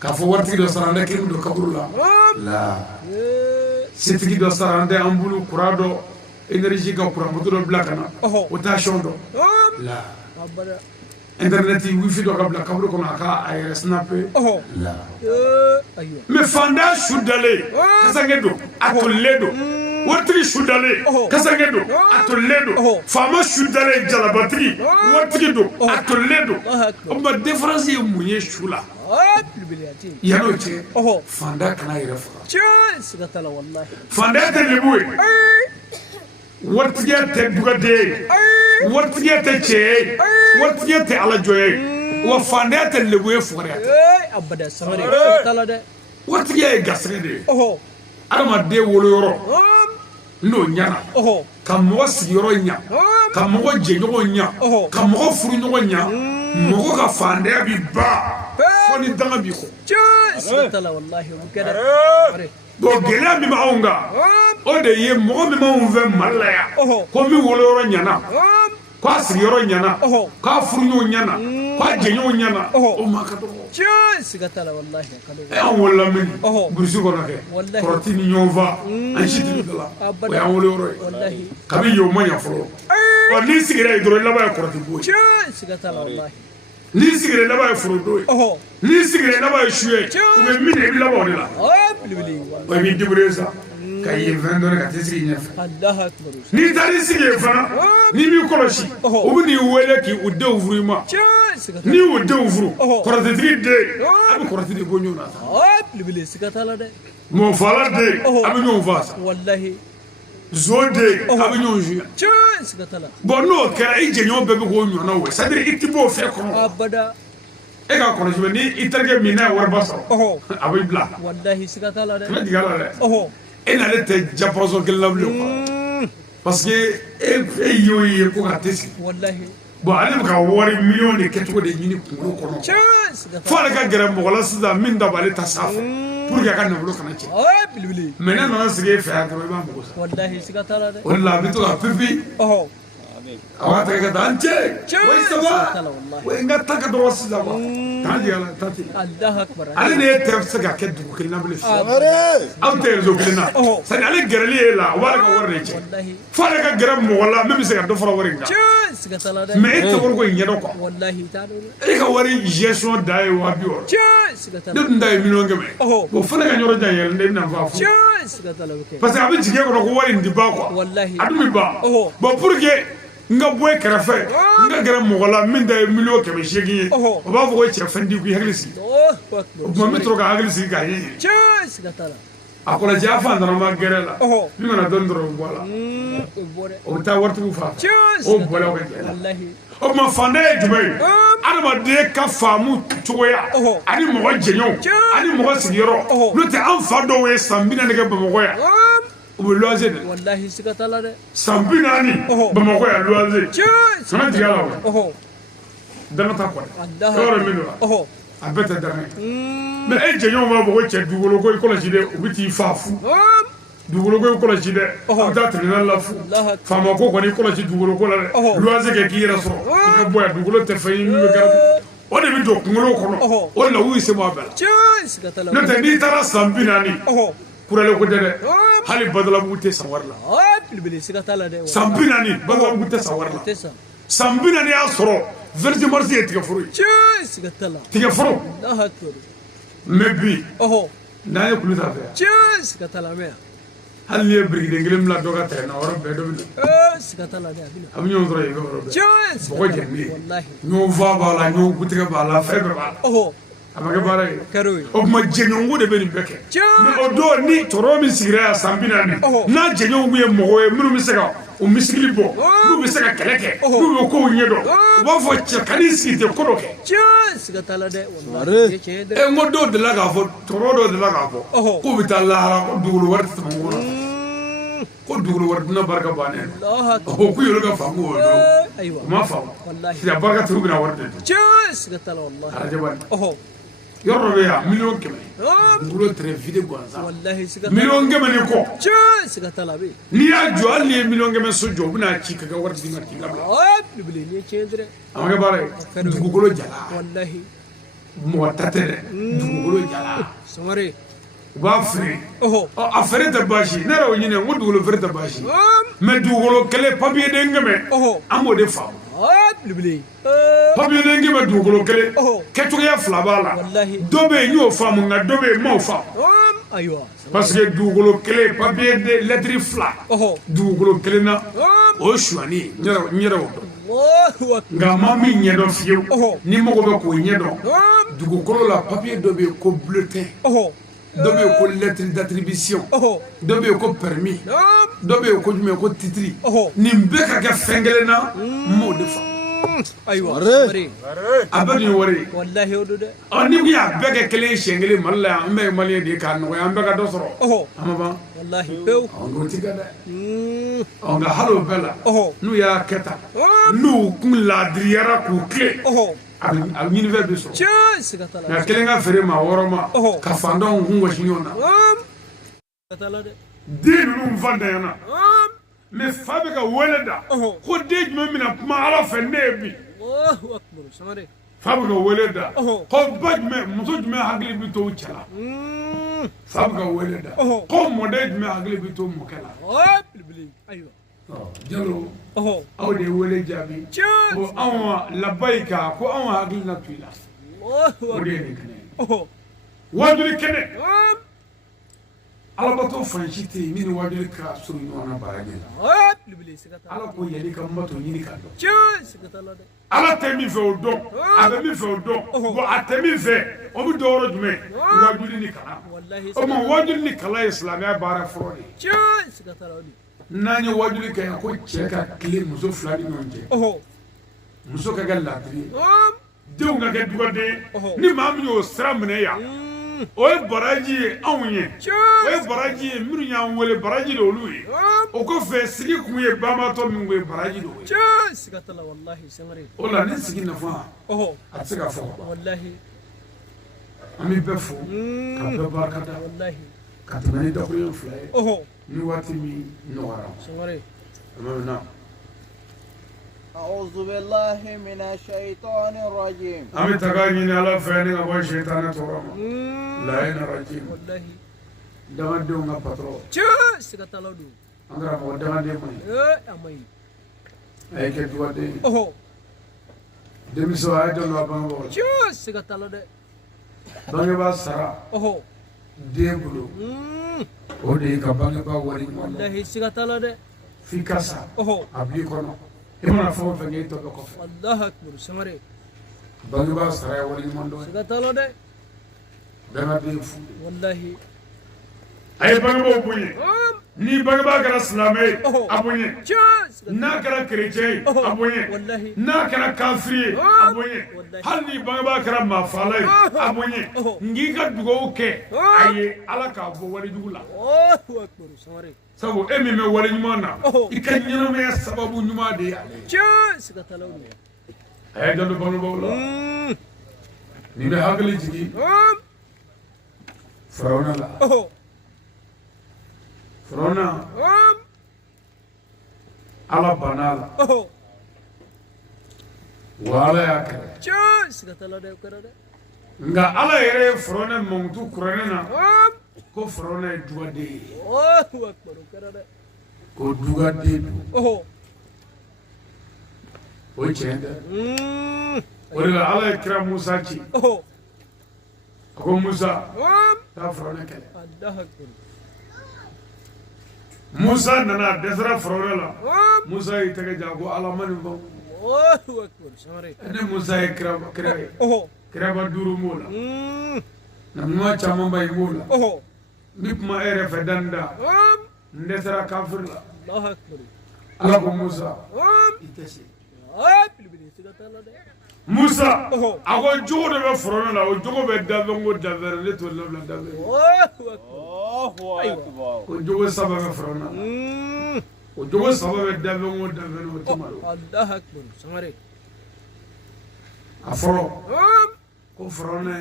k'a fɔ waritigi dɔ sara an tɛ kinidu dɔ kaburu la naam la eh setigi dɔ sara an tɛ an bolo kura dɔ énergie ka kuranmuto dɔ bila ka na Oh. o tension dɔ naam la abada internet wifi dɔ ka bila kaburu kɔnɔ a ka a yɛrɛ snappe oh la ayiwa mais fanda su dalen kasange don a tolilen don waritigi su dalen Oh. kasange don a tolilen don Oh. faama su dalen jalabatigi waritigi don a tolilen don Allahu akbar. o tuma différence ye mun ye su la oh bila te yan'o cɛ oh fanda kana yɛrɛ faga cun siga t'a la wallahi fandaya tɛ lebu ye ay waritigiya tɛ dugaden ye ay waritigiya tɛ cɛ ye waritigiya tɛ alajɔya ye wa fandaya tɛ lebu ye fugariya tɛ eh abada samari siga t'a la dɛ waritigiya ye gasɛgɛ de ye oh adamaden woloyɔrɔ naam n'o ɲana oh ka mɔgɔ sigiyɔrɔ ɲa naam ka mɔgɔ jɛɲɔgɔn ɲa Oh. ka mɔgɔ furuɲɔgɔn ɲa mɔgɔ ka fandaya bi ban fɔ ni danga b'i kɔ cun siga t'a la wallahi o bɛ kɛ dɛ samari bɔn gɛlɛya min b'anw kan naam o de ye mɔgɔ min b'anw fɛ mali la yan Oh. ko min woloyɔrɔ ɲana naam k'a sigiyɔrɔ ɲana Oh. k'a furuɲɔgɔn ɲana k'a jɛɲɔgɔn ɲana Oh. o ma ka dɔgɔ cun siga t'a la wallahi a ka dɔgɔ an wolola min Oh. burusi kɔnɔ kɛ Wallahi. kɔrɔti ni ɲɔgɔn fa an si tɛ da la o y'an woloyɔrɔ ye wallahi kabi yen o ma ɲa fɔlɔ ay ɔ n'i sigira yen dɔrɔn i laban ye kɔrɔti bo ye cun siga t'a la wallahi n'i sigira yen laban ye forodo ye oh n'i sigira yen laban ye su ye u bɛ min ye i bɛ laban o de la oh bilibili wa i b'i débrouiller sa ka yen fɛn dɔɔni ka t'i sigi ɲɛfɛ Allahu akbar n'i taar'i sigi yen fana n'i b'i kɔlɔsi Oh. u bɛ n'i wele k'i u denw furu i ma cun siga t'a n'i la y'u denw furu Oh. kɔrɔtɛtigi den a bɛ kɔrɔtɛ de bɔ ɲɔgɔn na sa oh bilibili siga t'a la dɛ mɔfala den Oh. a bɛ ɲɔgɔn fa sa wallahi zo den a bɛ ɲɔgɔn suɲɛ cun siga t'a la bɔn n'o kɛra i jɛɲɔgɔn bɛɛ bɛ k'o ɲɔgɔnna we c'est à dire i ti b'o fɛn kɔnɔ abada e ka kɔlɔsi bɛ ni i terikɛ min n'a ye wariba sɔrɔ oh a bɛ bila wallahi siga t'a la dɛ kana jigin a la dɛ oh e n'ale tɛ japɔsɔn kelen la bilen quoi parce que e y'o ye ko ka tɛ sigi wallahi bon ale ka wari million de kɛcogo de ɲini kunkolo kɔnɔ fo ale ka gɛrɛ mɔgɔ la sisan min da b'ale ta sanfɛ pour que a ka nafolo kana cɛ mais ne nana sigi e fɛ yan dɔrɔn i b'a mago sa wallahi siga t'a la dɛ o de la a bɛ to ka pipi a b'a tigɛ ka taa n cɛ oui ça va oui n ka taa ka dɔgɔ sisan quoi taa jigin a la taa ten Allahu akbar ale de tɛ se ka kɛ dugu kelen na bilen aw tɛ réseau kelen na c'est à dire ale gɛrɛli ye la o b'ale ka wari de cɛ fo ale ka gɛrɛ mɔgɔ la min bɛ se ka dɔ fara wari in kan siga t'a la dɛ mais e tɛ wari ko in ɲɛdɔn quoi wallahi t'a dɔn e ka wari gestion da ye 200 siga t'a ne la tun ta ye 1,100,000 bon fo ne ka ɲɔrɔ jan yɛlɛ ne bɛna fɔ a fo siga t'a la bɛ parce que a bɛ jigin e kɔnɔ ko wari in ti ban quoi wallahi a dun bɛ ban bon pour que n ka bɔ e kɛrɛfɛ n ka gɛrɛ mɔgɔ la min ta ye 1,800,000 ye o b'a fɔ ko cɛ fɛn di k'i hakili sigi o tuma n bɛ to ka hakili sigi k'a ye siga t'a la a kɔlɔsi a fan dɔrɔn ma gɛrɛ la min mana dɔɔnin dɔrɔn bɔ a la o bɛ taa waritigiw fa o bɔla o ka jɛ la wallahi o tuma fantan ye jumɛn ye adamaden ka faamu cogoya ani mɔgɔ jɛɲɔgɔn ani mɔgɔ sigiyɔrɔ n'o tɛ an fa dɔw ye san 40 kɛ Bamakɔ yan u bɛ luwanse de wallahi siga t'a la dɛ san 40 Bamakɔ yan luwanse kana jigin a la o danga ta kɔni yɔrɔ min don la a bɛɛ tɛ danga ye mais e jɛɲɔgɔn b'a fɔ ko cɛ dugukolo ko i kɔlɔsi dɛ u bɛ t'i fa fu dugukolo ko i kɔlɔsi dɛ a bɛ taa tribunal la fu faama ko kɔni i kɔlɔsi dugukolo ko la dɛ luwanse kɛ k'i yɛrɛ sɔrɔ i ka bɔ yan dugukolo tɛ fɛn ye min bɛ kɛra o de bɛ don kunkolo kɔnɔ o de la u y'i se bɔ a bɛɛ la n'o tɛ n'i taara san 40 kurale ko tɛ dɛ hali badalabugu tɛ san wari la siga t'a la dɛ san 40 badalabugu tɛ san wari la san 40 y'a sɔrɔ verse mars ye tigɛforo ye siga t'a la tigɛforo Allahu akbar mais bi n'an ye kulu ta fɛ siga t'a la mɛ hali n'i ye birikiden kelen bila dɔ ka terrain na o yɔrɔ bɛɛ dɔ bɛ na siga t'a la dɛ a bɛ ɲɔgɔn sɔrɔ yen yɔrɔ bɛɛ bɔgɔ jɛnlen wallahi ɲɔgɔn fa b'a la ɲɔgɔn kutigɛ b'a la fɛn bɛɛ b'a la a ma kɛ baara ye o tuma jɛɲɔgɔnko de bɛ nin bɛɛ kɛ mais o don ni cɛkɔrɔba min sigira yan san 40 n'a jɛɲɔgɔn tun ye mɔgɔ ye minnu bɛ se ka o misikili bɔ n'u bɛ se ka kɛlɛ kɛ n'u bɛ kow ɲɛdɔn u b'a fɔ cɛ ka n'i sigi ten ko dɔ kɛ siga t'a la dɛ wallahi n ko dɔw delila k'a fɔ cɛkɔrɔba dɔw delila k'a fɔ k'u bɛ taa lahara ko dugukolo wari tɛ tɛmɛ n kɔnɔ ko dugukolo wari dunna barika bannen o k'u yɛrɛ ka faamu o don u ma faamu sisan barika tɛ u bɛna wari de dun siga t'a la wallahi arajabani yɔrɔ dɔ bɛ yan 1,100,000 dugukolo terrain vide gansan wallahi siga 1,100,000 ni kɔ siga t'a la bɛ n'i y'a jɔ hali n'i ye 1,100,000 so jɔ u bɛna ci ka kɛ wari d'i ma k'i labila ni tiɲɛ dɛ a ma kɛ baara ye dugukolo jala wallahi mɔgɔ ta tɛ dɛ dugukolo jala sangare u b'a feere a feere tɛ baasi ne yɛrɛ y'o ɲini n ko dugukolo feere tɛ baasi mais dugukolo kɛlɛ papier den kɛmɛ an b'o de faamu papier den kɛmɛ dugukolo kelen kɛcogoya fila b'a la dɔ bɛ yen n y'o faamu nka dɔ bɛ yen n m'o faamu parce que dugukolo kelen papier de lettre fila dugukolo kelen na o ye suɲɛni ye n yɛrɛ y'o dɔn nka maa min ɲɛdɔn fiyewu ni mago bɛ k'o ɲɛdɔn dugukolo la papier dɔ bɛ yen ko bulletin dɔ bɛ yen ko lettre d'attribution dɔ bɛ yen ko permis dɔ bɛ yen ko jumɛn ko titre nin bɛɛ ka kɛ fɛn kelen na n m'o de faamu a bɛɛ nin ye wari ye wallahi o do dɛ ni kun y'a bɛɛ kɛ kelen siɲɛ kelen Mali la yan an bɛɛ ye maliyɛn de ye k'a nɔgɔya an bɛɛ ka dɔ sɔrɔ a ma ban wallahi pewu n'o ti kɛ dɛ nka hali o bɛɛ la n'u y'a kɛ tan n'u kun laadiriyara k'u tilen a bɛ ɲini fɛn bɛ sɔrɔ siga t'a la nka kelen ka feere maa wɔɔrɔ ma ka fantanw kun gosi ɲɔgɔn na siga t'a la dɛ den ninnu fantanya na mais fa bɛ ka wele da ko den jumɛn bɛna kuma ala fɛ ne ye bi Allahu akbar sangare fa bɛ ka wele da ko ba jumɛn muso jumɛn hakili bɛ to cɛ la fa bɛ ka wele da ko mɔden jumɛn hakili bɛ to mɔkɛ la Jalo aw de ye wele jaabi ko anw labayika ko anw hakili na to i la o de ye nin kɛnɛ ye wajuli kɛnɛ alabato fan si tɛ yen min ni wajuli ka surun ɲɔgɔn na baara ɲɛ la ala ko yanni ka mato ɲini ka dɔn ala tɛ min fɛ o dɔn a bɛ min fɛ o dɔn bon a tɛ min fɛ o bɛ dɔn yɔrɔ jumɛn wajuli ni kalan o tuma wajuli ni kalan ye silamɛya baara fɔlɔ de ye n'an ye wajuli kɛ yan ko cɛ ka tile muso fila ni ɲɔgɔn cɛ muso ka kɛ laadiri ye denw ka kɛ dugaden ni maa min y'o sira minɛ yan o ye baraji ye anw ye o ye baraji ye minnu y'an wele baraji de olu ye o kɔfɛ sigi kun ye banbaatɔ min ko ye baraji de o ye siga t'a la wallahi sangare o la ni sigi nafa a tɛ se ka fɔ wallahi an bɛ bɛɛ fo ka bɛɛ barikada wallahi ka tɛmɛ ni dakuruɲɛ fila ye ni waati min nɔgɔyara sangare na أعوذ بالله من الشيطان الرجيم أمي تغاني على فاني أبو الشيطان تورما لا ين رجيم والله دمان دون غبطرو سكتالو دو أندرا مو دمان دي مي أمي أي كدوا دي دمي سو أي دون وابان بول سكتالو دي بانجي با سرا دي بلو ودي كبانجي با وري والله سكتالو دي في كاسا أبلي كونو إما فوق فني توبة كفر الله أكبر سمري بانجي با سرا وري مندو سكتالو دي دمان دي فو والله أي بانجي با بوني ni bagaba kɛra silamɛ ye a bonya n'a kɛra kerecɛn ye a bonya n'a kɛra kafiri ye a bonya hali ni bagaba kɛra maafala ye a bonya n'i ka dugawu kɛ a ye ala k'a bɔ walijugu la sabu e min bɛ wale ɲuman na i ka ɲɛnamaya sababu ɲuman de ye ale ye a ye janto bangebaaw la nin bɛ hakili jigin firawuna la Firawuna ala banna la wa ala y'a kɛlɛ nka ala yɛrɛ ye Firawuna mankutu kuranɛ na ko Firawuna ye dugaden ye ko dugaden don o ye tiɲɛ tɛ o de la ala ye kira Musa ci a ko Musa taa Firawuna kɛlɛ Musa nana dɛsɛra Firawuna la Musa y'i tɛgɛ jan ko ala ma nin fɔ ne Musa ye kira ye kiraba 5 b'o la nabiɲuman caman ba in b'o la ni kuma e yɛrɛ fɛ dani da n dɛsɛra kafiri la ala ko Musa i tɛ se Musa a ko jogo de bɛ Firawuna la o jogo bɛ dafɛn ko dafɛn ne t'o labila dafɛn ko jogo 3 bɛ Firawuna o jogo 3 bɛ dafɛn ko dafɛn o tuma a fɔlɔ ko Firawuna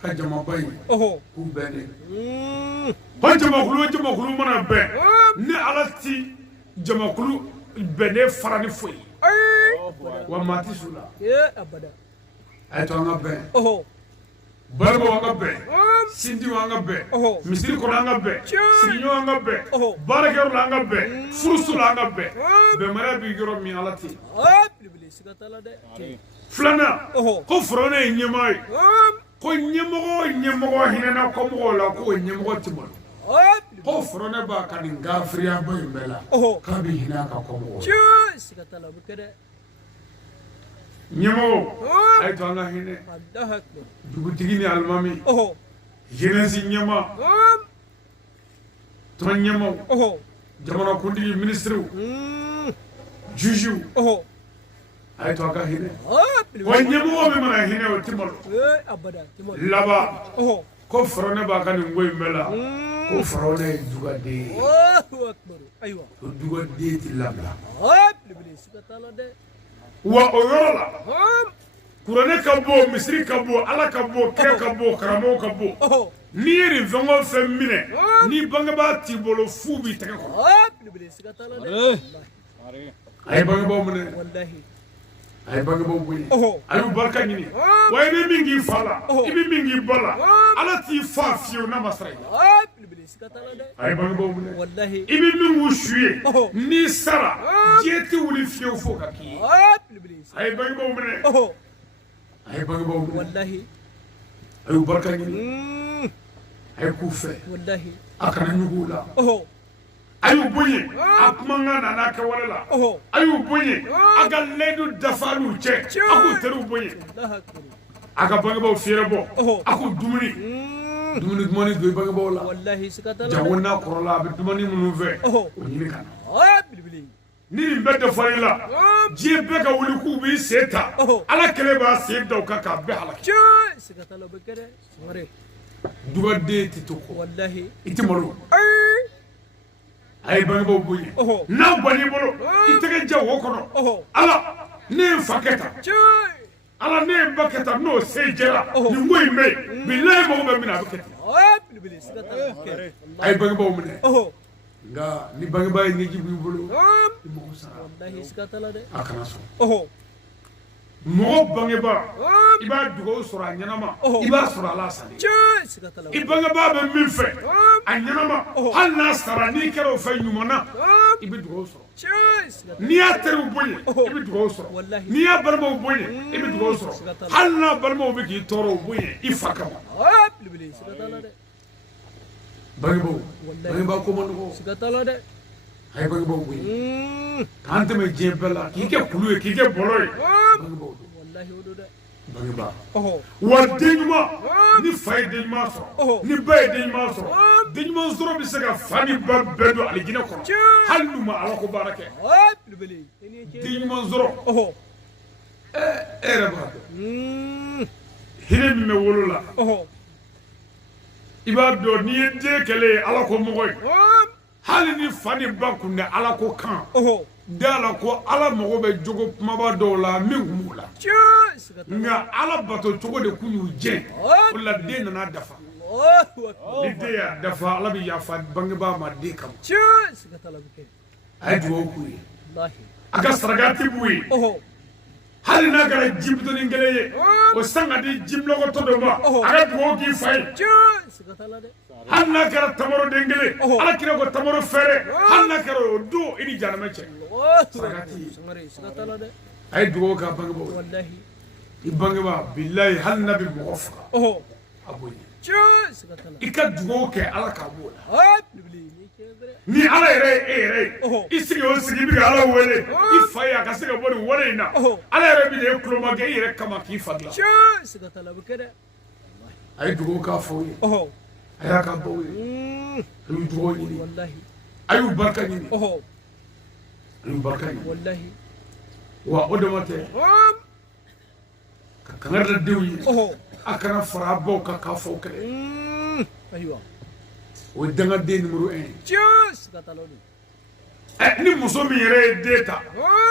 ka jamaba in k'u bɛnnen ko jamakulu mana bɛn ni ala ti jamakulu bɛnnen fara ni foyi wa maa ti su la a ye to an ka bɛn balimaw an ka bɛn sindiw an ka bɛn misiri kɔnɔ an ka bɛn sigiɲɔgɔn an ka bɛn baarakɛyɔrɔ la an ka bɛn furuso la an ka bɛn bɛnbaliya bɛ yɔrɔ min ala tɛ yen filanan ko Firawuna ye ɲɛmaa ye ko ɲɛmɔgɔ hinɛna kɔmɔgɔw la k'o ɲɛmɔgɔ tɛ malo ko Firawuna b'a ka nin gafiriyaba in bɛɛ la k'a bɛ hinɛ a ka kɔmɔgɔw ɲɛmɔgɔw a ye to an ka hinɛ dugutigi ni alimami jeunesse ɲɛma tɔn ɲɛmaw jamanakuntigi ministrew juges a ye to an ka hinɛ wa ɲɛmɔgɔ min mana hinɛ o tɛ malo laban ko Firawuna b'a ka nin ko in bɛɛ la ko Firawuna ye dugaden ye o dugaden tɛ labila wa o yɔrɔ la kuranɛ ka bɔ misiri ka bɔ ala ka bɔ kira ka bɔ karamɔgɔ ka bɔ n'i ye nin fɛn o fɛn minɛ ni bangebaa t'i bolo fu b'i tɛgɛ kɔnɔ a ye bangebaaw minɛ a ye bangebaaw bonya a y'u barika ɲini wa i bɛ min k'i fa la i bɛ min k'i ba la ala t'i fa fiyewu n'a ma sara i la a ye bangebaaw minɛ i bɛ min k'u su ye n'i sara diɲɛ tɛ wuli fiyewu fo ka k'i ye a ye bangebaaw minɛ a ye bangebaaw minɛ a y'u barika ɲini a ye k'u fɛ a kana ɲugu u la a y'u bonya a kumakan na n'a kɛwale la a y'u bonya a ka layidu dafa n'u cɛ a k'u teriw bonya a ka bangebaaw fiyɛrɛ bɔ a k'u dumuni dumuni don i bangebaaw la jango n'a kɔrɔla a bɛ dumuni minnu fɛ o ɲini ka na ni nin bɛɛ dafara i la diɲɛ bɛɛ ka wuli k'u b'i sen ta ala kɛlɛ b'a sen da o kan k'a bɛɛ halaki dugaden tɛ to kɔ wallahi i tɛ malo ay a ye bangebaaw bonya Ɔhɔ. n'a bɔn'i bolo i tɛgɛ jɛ wo kɔnɔ Ɔhɔ. ala ne ye n fa kɛ tan cey ala ne ye n ba kɛ tan n'o se jɛra nin ko in bɛ yen bilahi mago bɛ min na a bɛ kɛ ten ay belebele siga t'a la kɛ a ye bangebaaw minɛ ɔhɔ nka ni bangebaa ye ɲɛji b'i bolo i mago sara wallahi siga t'a la dɛ a kana sɔn ɔhɔ mɔgɔ bangebaa i b'a dugawu sɔrɔ a ɲɛnama i b'a sɔrɔ ala sani cey siga t'a la i bangebaa bɛ min fɛ a ɲɛnama hali n'a sara n'i kɛra o fɛ ɲuman na i bɛ dugawu sɔrɔ cey siga t'a n'i y'a teriw bonya i bɛ dugawu sɔrɔ Wallahi. n'i y'a balimaw bonya i bɛ dugawu sɔrɔ hali n'a balimaw bɛ k'i tɔɔrɔ o bonya i fa kama la ay belebele siga t'a la dɛ bangebaaw bangebaa ko man nɔgɔ siga t'a la dɛ a ye bangebaaw bonya k'an tɛmɛ diɲɛ bɛɛ la k'i kɛ kulu ye k'i kɛ bɔlɔ ye bangebaaw don wallahi o do dɛ bangebaa ɔhɔ wa den ɲuman ni fa ye den ɲuman sɔrɔ Ɔhɔ. ni ba ye den ɲuman sɔrɔ den ɲuman sɔrɔ bɛ se ka fa ni ba bɛɛ don alijinɛ kɔnɔ Cee. hali n'u ma ala ko baara kɛ ay belebele e ni cey den ɲuman sɔrɔ ɔhɔ e yɛrɛ b'a dɔn hinɛ min bɛ wolo la ɔhɔ i b'a dɔn n'i ye den kɛlen ye ala ko mɔgɔ ye hali ni fa ni ba kun tɛ ala ko kan ɔhɔ da la ko ala mago bɛ jogo kumaba dɔw la min kun b'u la cey siga t'a la nka ala bato cogo de kun y'u jɛ o la den nana dafa Allahu akbar ni den y'a dafa ala bɛ yafa bangebaa ma den kama cey siga t'a la bɛ kɛ a ye dugawu k'u ye wallahi a ka sarakati b'u ye ɔhɔ hali n'a kɛra ji bitɔnin kelen ye o san ka di ji nɔgɔtɔ dɔ ma a ka dugawu k'i fa ye cey siga t'a la dɛ hali n'a kɛra tamaroden kelen ala kira ko tamaro fɛrɛ hali n'a kɛra o don i ni jahanama cɛ Allahu akbar Sarakati. sangare siga t'a la dɛ a ye dugawu k'a bangebaaw ye wallahi i bangebaa bilayi hali n'a bɛ mɔgɔ faga ɔhɔ a bonya cey siga t'a la i ka dugawu kɛ ala k'a b'o la ay belebele ni cey dɛ ni ala yɛrɛ ye e yɛrɛ Ɔhɔ. ye i sigi o sigi i bɛ ka ala wele i fa ye a ka se ka bɔ nin wale in na Ɔhɔ. ala yɛrɛ bɛ na e kuloma kɛ i yɛrɛ kama k'i fa dilan cey siga t'a la bɛ kɛ dɛ a ye dugawu k'a faw ye ɔhɔ a y'a ka baw ye a y'u dugawu ɲini wallahi a y'u barika ɲini ɔhɔ a y'u barika ɲini wallahi wa o dama tɛ ka kangari da denw ye ɔhɔ a kana fara a baw kan k'a faw kɛlɛ ayiwa o ye dangaden numéro 1 ye cey siga t'a la o do ni muso min yɛrɛ ye den ta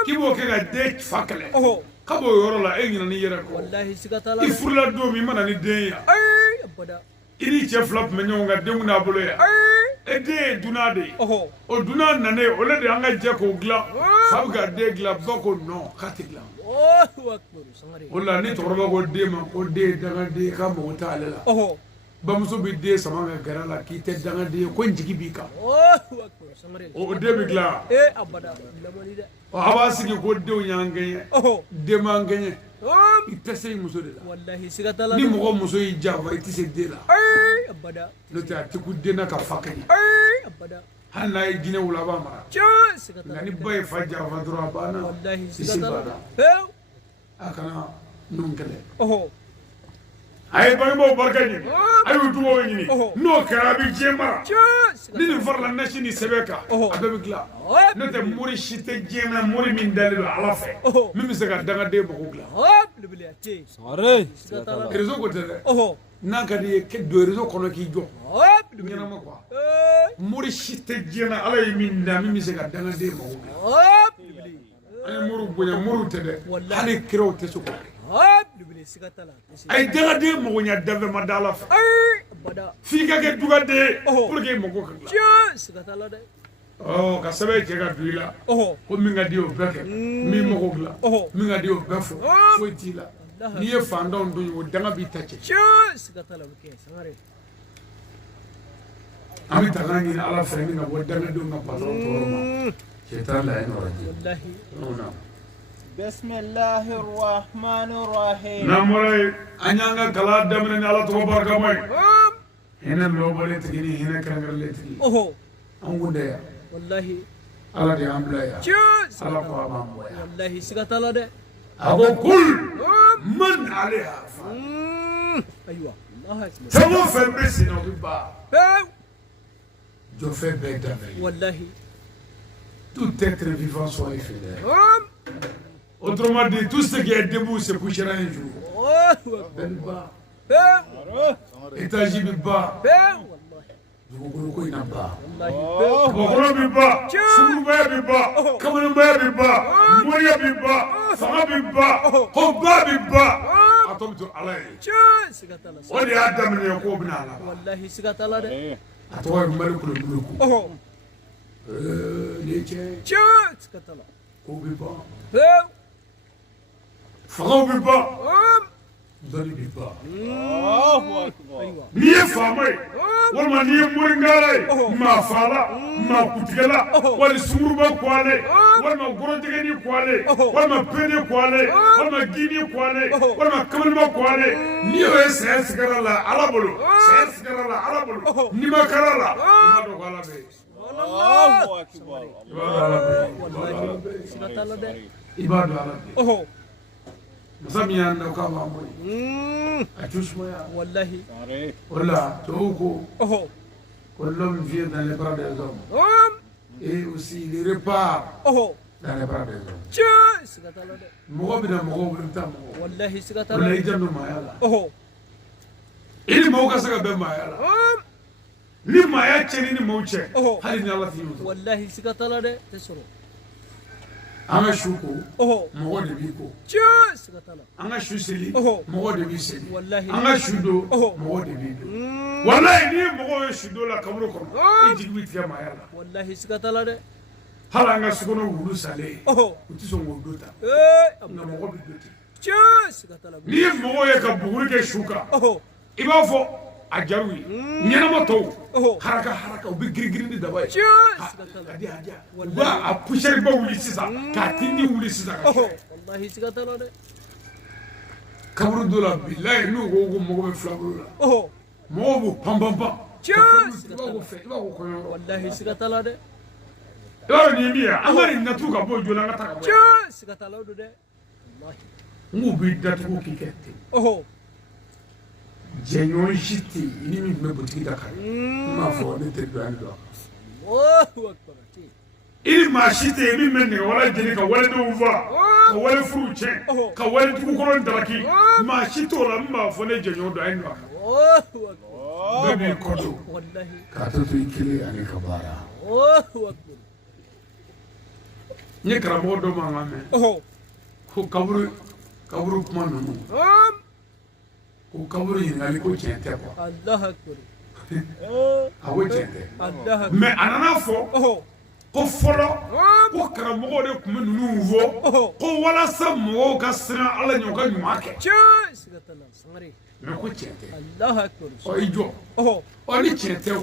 k'i b'o kɛ ka den fa kɛlɛ ɔhɔ k'a b'o yɔrɔ la e ɲinɛ n'i yɛrɛ kɔ wallahi siga t'a la i dɛ furula don min i mana ni den ye yan ay abada i ni cɛ fila tun bɛ ɲɔgɔn kan denw n'a bolo yan ay e den ye dunan de ye ɔhɔ o dunan nanen o le de an ka jɛ k'o dilan fa bɛ ka den dilan ba ko non k'a tɛ dilan Allahu akbar sangare o la ni cɛkɔrɔba ko den ma ko den ye dangaden ye k'a mago t'ale la ɔhɔ bamuso bɛ den sama ka gɛrɛ a la k'i tɛ dangaden ye ko n jigi b'i kan Allahu akbar sangare o den bɛ dilan abada lamani dɛ a b'a sigi ko denw y'an gɛɲɛ ɔhɔ den m'an gɛɲɛ i tɛ se i muso de la wallahi siga t'a la ni dɛ mɔgɔ muso y'i janfa i tɛ se den la ay abada n'o tɛ a tɛ ku den na ka fa kɛɲɛ ay abada hali n'a ye jinɛ wula a b'a mara cey siga t'a nka la ni ba ye fa janfa dɔrɔn a banna wallahi i siga si t'a la banna pewu a kana ninnu kɛlɛ ɔhɔ a ye bangebaaw barika ɲini a y'u dugawu ɲini Ɔhɔ. n'o kɛra a bɛ diɲɛ mara cey siga ni t'a nin farala nasi ni sɛbɛn kan Ɔhɔ. a bɛɛ bɛ dilan la n'o tɛ mori si tɛ diɲɛ na mori min dalen don ala fɛ Ɔhɔ. min bɛ se ka dangaden mago dilan ay belebele a cey Sangare. siga t'a la dɛ réseau ko tɛ dɛ ɔhɔ n'a ka di ye don réseau kɔnɔ k'i jɔ ay belebele ɲɛnama quoi ay mori si tɛ diɲɛ na ala ye min da min bɛ se ka dangaden mago dilan ay belebele an ye moriw bonya moriw tɛ dɛ Wallahi. hali kiraw tɛ se k'o kɛ ay belebele siga t'a la a ye dangaden mago ɲɛ danfɛn ma da ala fɛ ay abada f'i ka kɛ dugaden ye Ɔhɔ. pour que i mago ka dilan cey siga t'a la dɛ ka sɛbɛn cɛ ka don i la ɔhɔ ko min ka di o bɛɛ kɛ min mago dilan Ɔhɔ. min ka di o bɛɛ fɔ foyi t'i la n'i ye fantanw don o danga b'i ta cɛ cey siga t'a la bɛ kɛ sangare an bɛ tanga ɲini ala fɛ ni ka bɔ dangadenw ka patɔrɔn tɔɔrɔ ma cɛ t'a la ye nɔrɔ ji wallahi بسم الله الرحمن الرحيم n'an bɔra yen an y'an ka kalan daminɛ ni ala tɔgɔ barikama ye hinɛ lɔbɔlen tigi ni hinɛ kɛrɛnkɛrɛnlen tigi ɔhɔ an kun tɛ yan wallahi ala de y'an bila yan cey siga ala t'a ko la a b'an bɔ yan wallahi siga t'a la dɛ a ko kul man aleha fan ayiwa Allahu akbar fɛn o fɛn bɛ sen na o bɛ ban pewu jɔfɛn bɛɛ danfɛn ye wallahi tout être vivant soit fidèle autrement dit tout ce qui est debout se couchera un jour Allahu akbar bɛɛ bɛ ban étage bi ba والله dugukolo ko ina ba والله bɔkɔlɔ bi ba sugurubaya bi ba kamalenbaya bi ba mɔriya bi ba fanga bi ba hɔba bi ba a tɔ bɛ to ala ye سكتلا o de y'a daminɛ k'o bɛna a laban والله سكتلا ده a tɔgɔ ye mali kolonbuluku ni cɛ سكتلا ko bi ba fangaw bi ba dɔnni bi ba الله أكبر ايوه n'i ye faama ye walima n'i ye morinkala ye maa fala maa kutigɛla wali sunguruba kuwale walima gɔrɔjɛgɛni kuwale walima pene kuwale walima gini kuwale walima kamalenba kuwale n'i y'o ye saya sigara la ala bolo saya sigara la ala bolo n'i ma kara la i b'a dɔn ko ala bɛ yen الله أكبر i b'a dɔn ala bɛ yen والله سكتلا ده i b'a dɔn ala bɛ yen اوه masa min y'an da k'a b'an bɔ yen a t'u sumaya والله o de la tubabuw ko اوه ko l'homme vient dans les bras des hommes et aussi il repart اوه dans les bras des hommes سكتلا ده mɔgɔ bɛ na mɔgɔw bolo i bɛ taa mɔgɔw والله o la سكتلا i janto maaya la اوه i ni maaw ka se ka bɛn maaya la ni maaya cɛnni ni maaw cɛ hali ni ala t'i ɲɔgɔn والله سكتلا ده تسرو an ka su ko اوه mɔgɔ de b'i ko سكتلا an ka su seli Ɔhɔ. mɔgɔ de b'i seli Wallahi. an ka su don Ɔhɔ. mɔgɔ de b'i don walayi n'i ye mɔgɔw ye su don la kaburu kɔnɔ i jigi bɛ tigɛ maaya la والله سكتلا ده hali an ka sokɔnɔ wulu salen اوه u tɛ sɔn k'o don ta ايه nka mɔgɔ bɛ don ten سكتلا n'i ye mɔgɔw ye ka buguri kɛ su kan اوه i b'a fɔ a jaru ye ɲɛnama tɔw Ɔhɔ. haraka haraka u bɛ girin ni daba ye سكتلا a di a di a u b'a a pusɛri ba wuli sisan k'a tindi wuli sisan ka اوه kɛ والله سكتلا ده kaburu dɔ la bilayi n'u ko ko mɔgɔ bɛ filabolo la اوه mɔgɔw b'u pan pan pan Cɛ! i b'a ko fɛ i b'a ko kɔɲɔyɔrɔ والله سكتلا ده i b'a dɔn nin ye min ye an ka nin natu ka bɔ joona an ka taa ka bɔ yan سكتلا ده والله n k'u b'i datugu k'i kɛ ten اوه jɛɲɔgɔn si tɛ yen i ni min tun bɛ butigi da kan n m'a fɔ ne tɛ don yan dɔn الله اكبر i ni maa si tɛ yen min bɛ nɛgɛ wala jeni ka waledenw faa ka wale furuw tiɲɛ ka wale dugukɔrɔ daraki maa si t'o la min b'a fɔ ne jɛɲɔgɔn don a ye don a kan الله اكبر bɛɛ b'i kɔ don والله k'a to to i kelen ani ka baara الله اكبر n ye karamɔgɔ dɔ mankan mɛn اوه ko kaburu kuma ninnu ko kaburu ɲininkali ko tiɲɛ tɛ kuwa الله اكبر a ko tiɲɛ tɛ الله اكبر mɛ a nana fɔ اوه ko fɔlɔ ko karamɔgɔw de tun bɛ ninnu fɔ ko walasa mɔgɔw ka siran ala ɲɛ u ka ɲuman kɛ سكتلا سمري mɛ ko tiɲɛ tɛ الله اكبر ɔ i jɔ اوه ɔ ni tiɲɛ tɛ o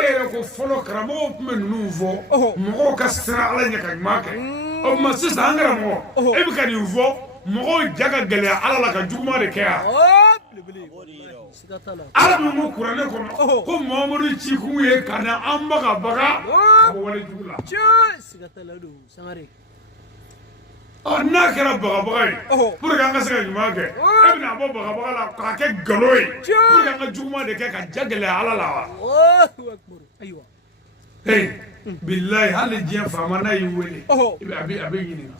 e yɛrɛ ko fɔlɔ karamɔgɔw tun bɛ ninnu fɔ mɔgɔw ka siran ala ɲɛ ka ɲuman kɛ ɔ ma sisan an karamɔgɔ e bɛ ka nin fɔ mɔgɔw ja ka gɛlɛya ala la ka juguman de kɛ yan سكتلا ala min ko kuranɛ kɔnɔ ko mamadu ci kun ye ka na an baga baga ka bɔ wale jugu la سكتلا دو سمري ɔ n'a kɛra bagabaga ye pour que an ka se ka ɲuman kɛ e bɛna bɔ bagabaga la k'a kɛ nkalon ye pour que an ka juguman de kɛ ka ja gɛlɛya ala la wa الله اكبر ايوه hey bilayi hali diɲɛ faama n'a y'i wele اوه a bɛ ɲininka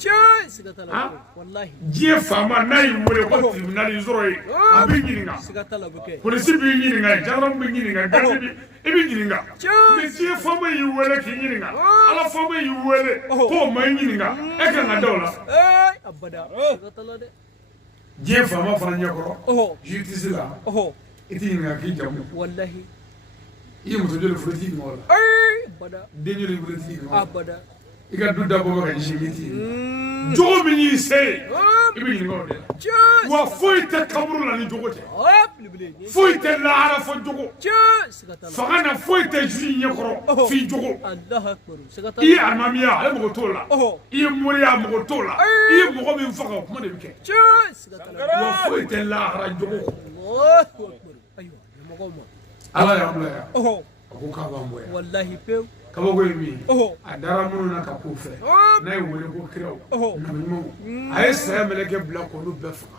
سكتلا ها؟ والله diɲɛ faama n'a y'i wele ko tribunal y'i sɔrɔ yen a bɛ ɲininka سكتلا بكي polisi b'i ɲininka gendarme b'i ɲininka garde bi i b'i ɲininka Cɛ! mais diɲɛ faama y'i wele k'i ɲininka ala faama y'i wele k'o ma i ɲininka e kan ka da o la اي ابدا سكتلا ده diɲɛ faama fana ɲɛkɔrɔ اوه justice la اوه i t'i ɲininka k'i jamu والله i ye muso joli furu i t'i ɲininka o la اي ابدا den joli furu i t'i ɲininka o la ابدا i ka du dabɔ bɛ ka ɲɛsin i t'i ɲininka jogo min y'i se ye i bɛ ɲininka o de la wa foyi tɛ kaburu la ni jogo tɛ foyi tɛ lahara fɔ jogo fanga na foyi tɛ juge ɲɛkɔrɔ f'i jogo الله اكبر i سكتلا ye alimamiya ale mago t'o la i ye moriya mago t'o la i ye mɔgɔ min faga o kuma de bɛ kɛ سكتلا wa foyi tɛ lahara jogo kɔ الله اكبر ايوه يا مقوم ala y'an bila yan اوه a ko k'a b'an bɔ yan والله بيو kabako ye min ye اوه a dara minnu na ka k'u fɛ n'a ye wele ko kiraw nabiɲumanw a ye saya mɛlɛkɛ bila k'olu bɛɛ faga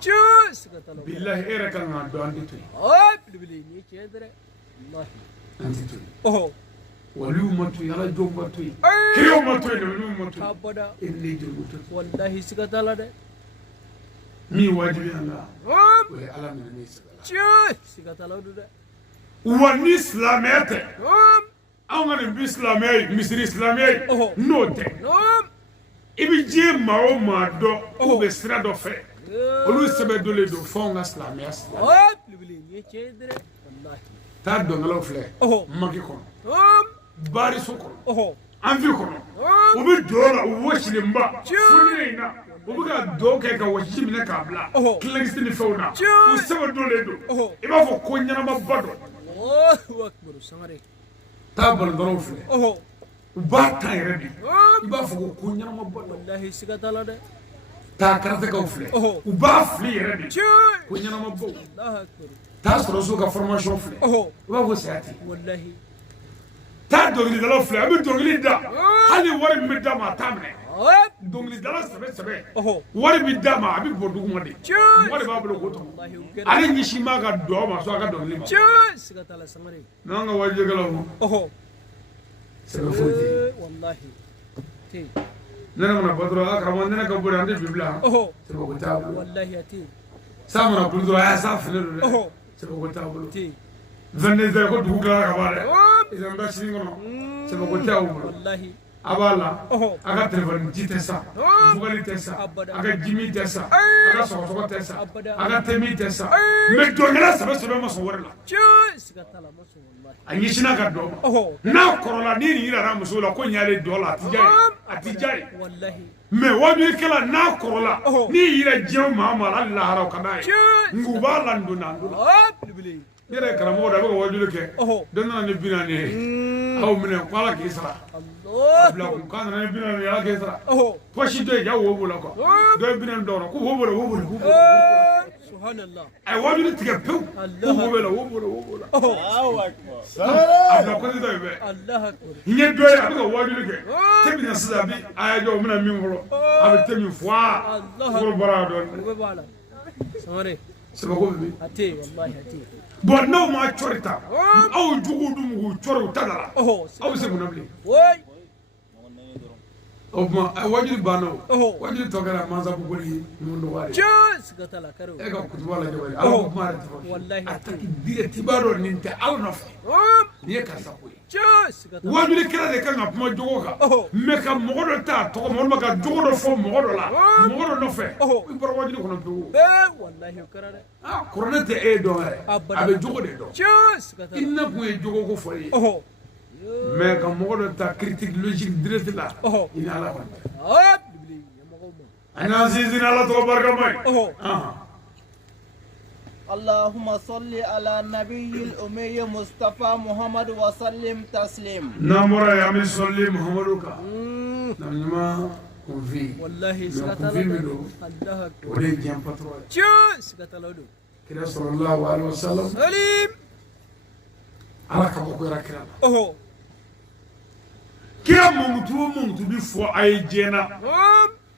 سكتلا bilahi e yɛrɛ kan k'a dɔn an tɛ to yen اوه بلبلي نيكي ادري والله an tɛ to yen اوه waliw ma to yen alajow ma to yen اي kiraw ma to yen nabiɲumanw ma to yen ابدا e ni ne jeliw to yen والله سكتلا ده min wajibi an la اوه o ye ala minɛ ne sɛbɛ la siga tala do de wa ni silamɛya tɛ nom anw ka nin bi silamɛya ye misiri silamɛya ye n'o tɛ nom i bi diɲɛ maa o maa dɔn k'u bɛ sira dɔ fɛ olu sɛbɛn dolen don f'anw ka silamɛya sira oh libli ni tiɲɛ dire wallahi taa dɔnkɛlaw filɛ maki kɔnɔ nom baariso kɔnɔ oh anfi kɔnɔ u bɛ don la u wɔsilenba foninen in na u bɛ ka dɔw kɛ ka wɔsi minɛ k'a bila kilangisi ni fɛnw na u sɛbɛn dolen don i b'a fɔ ko ɲɛnamaba dɔ oh akbar sangare taa balɔntɔlaw filɛ u b'a ta yɛrɛ de i b'a fɔ ko ɲɛnamaba dɔ wallahi siga tala de taa karatɛkaw filɛ u b'a fili yɛrɛ de ko ɲɛnamabaw allah akbar taa sɔrɔsiw ka formation filɛ i b'a fɔ saya tɛ wallahi taa dɔnkilidalaw filɛ a bɛ dɔnkili da hali wari min bɛ d'a ma a t'a minɛ oh dɔnkilidala sɛbɛ wari bi d'a ma a bɛ bɔ dugu ma de wari b'a bolo k'o tɔmɔ wallahi ukera ale ɲɛsin b'a ka dugawu ma sɔn a ka dɔnkili ma siga tala sangare n'an ka wajibikɛlaw sɛbɛ foyi tɛ wallahi te ne mana bɔ dɔrɔn a karamɔgɔ ne ka boli an tɛ bibi la sɛbɛ ko t'a bolo wallahi ate san mana kuli dɔrɔn a y'a san fini don dɛ sɛbɛ ko t'a bolo te 22 heures ko dugu tilara ka ban dɛ isan bɛ sini kɔnɔ sɛbɛ ko t'a bolo wallahi a b'a la a ka telefɔni ji tɛ sa fugali tɛ sa a ka jimi tɛ sa a ka sɔgɔsɔgɔ tɛ sa a ka temi tɛ sa mɛ dɔnkɛla sɛbɛ ma sɔn wari la siga tala ma so wallahi a ɲɛsinna ka dɔn n'a kɔrɔla ni nin yirara muso la ko nin y'ale dɔ la a ti diya ye wallahi mɛ wajibikɛla n'a kɔrɔla n'i yira diɲɛ maa ma hali lahara o ka d'a ye nka u b'a la ndo na ndo la oh libli ne yɛrɛ ye karamɔgɔ da a bɛ ka wajibi kɛ dɔ nana ni 40 ye aw minɛ ko ala k'i sara allah bila kun k'a nana ni 40 ye ala k'i sara poche dɔ ye ja wo b'o la quoi dɔ ye 40 dɔw la ko wo b'o la wo b'o la subhanallah a ye wajibi tigɛ pewu ko wo b'o la wo b'o la wo b'o la Allahu akbar. a bila côté dɔ ye bɛɛ allah akbar n ye dɔ ye a bɛ ka wajibi kɛ te bɛna sisan a bɛ a y'a jɔ o bɛna min fɔlɔ a bɛ te min fɔ sukoro bɔra a dɔɔnin ko bala sangare sɛbɛko bɛ min ate wallahi ate bɔn n'aw ma cɔri ta aw juguw dun k'u cɔri u ta da la aw bɛ se mun na bilen oy o tuma a wajibi banna o wajibi tɔ kɛra mansa bugoli ye ɲuman dɔgɔya de siga tala karo e ka kutuba lajɛ wali ala ko kuma yɛrɛ tɛ fɔ wallahi a ta direct i b'a dɔn nin tɛ ala nɔfɛ nin ye karisa ko ye siga tala wajibi kɛra de kan ka kuma jogo kan mɛ ka mɔgɔ dɔ ta tɔgɔ ma walima ka jogo dɔ fɔ mɔgɔ dɔ la mɔgɔ dɔ nɔfɛ i bɔra wajibi kɔnɔ pewu wallahi ukera de kɔrɔnɛ tɛ e dɔn yɛrɛ a bɛ jogo de dɔn siga i tala na kun ye jogo ko fɔ ye mɛ ka mɔgɔ dɔ ta critique logique direct la i ni ala kɔni oh libli yamago ma an y'an sinsin ala tɔgɔ barikama ye اللهم صل على النبي الأمي مصطفى محمد وسلم تسليم n'an bɔra yen an bɛ sɔli muhamadu kan na ɲuman kunfin wallahi mɛ siga tala kunfin min don allah o akbar de ye diɲɛ patron ye siga tala do kira sallallahu alaihi wasallam salim ala ka bɔ ko yɛrɛ kira la oh kira mankutu o mankutu bi fɔ a ye diɲɛ na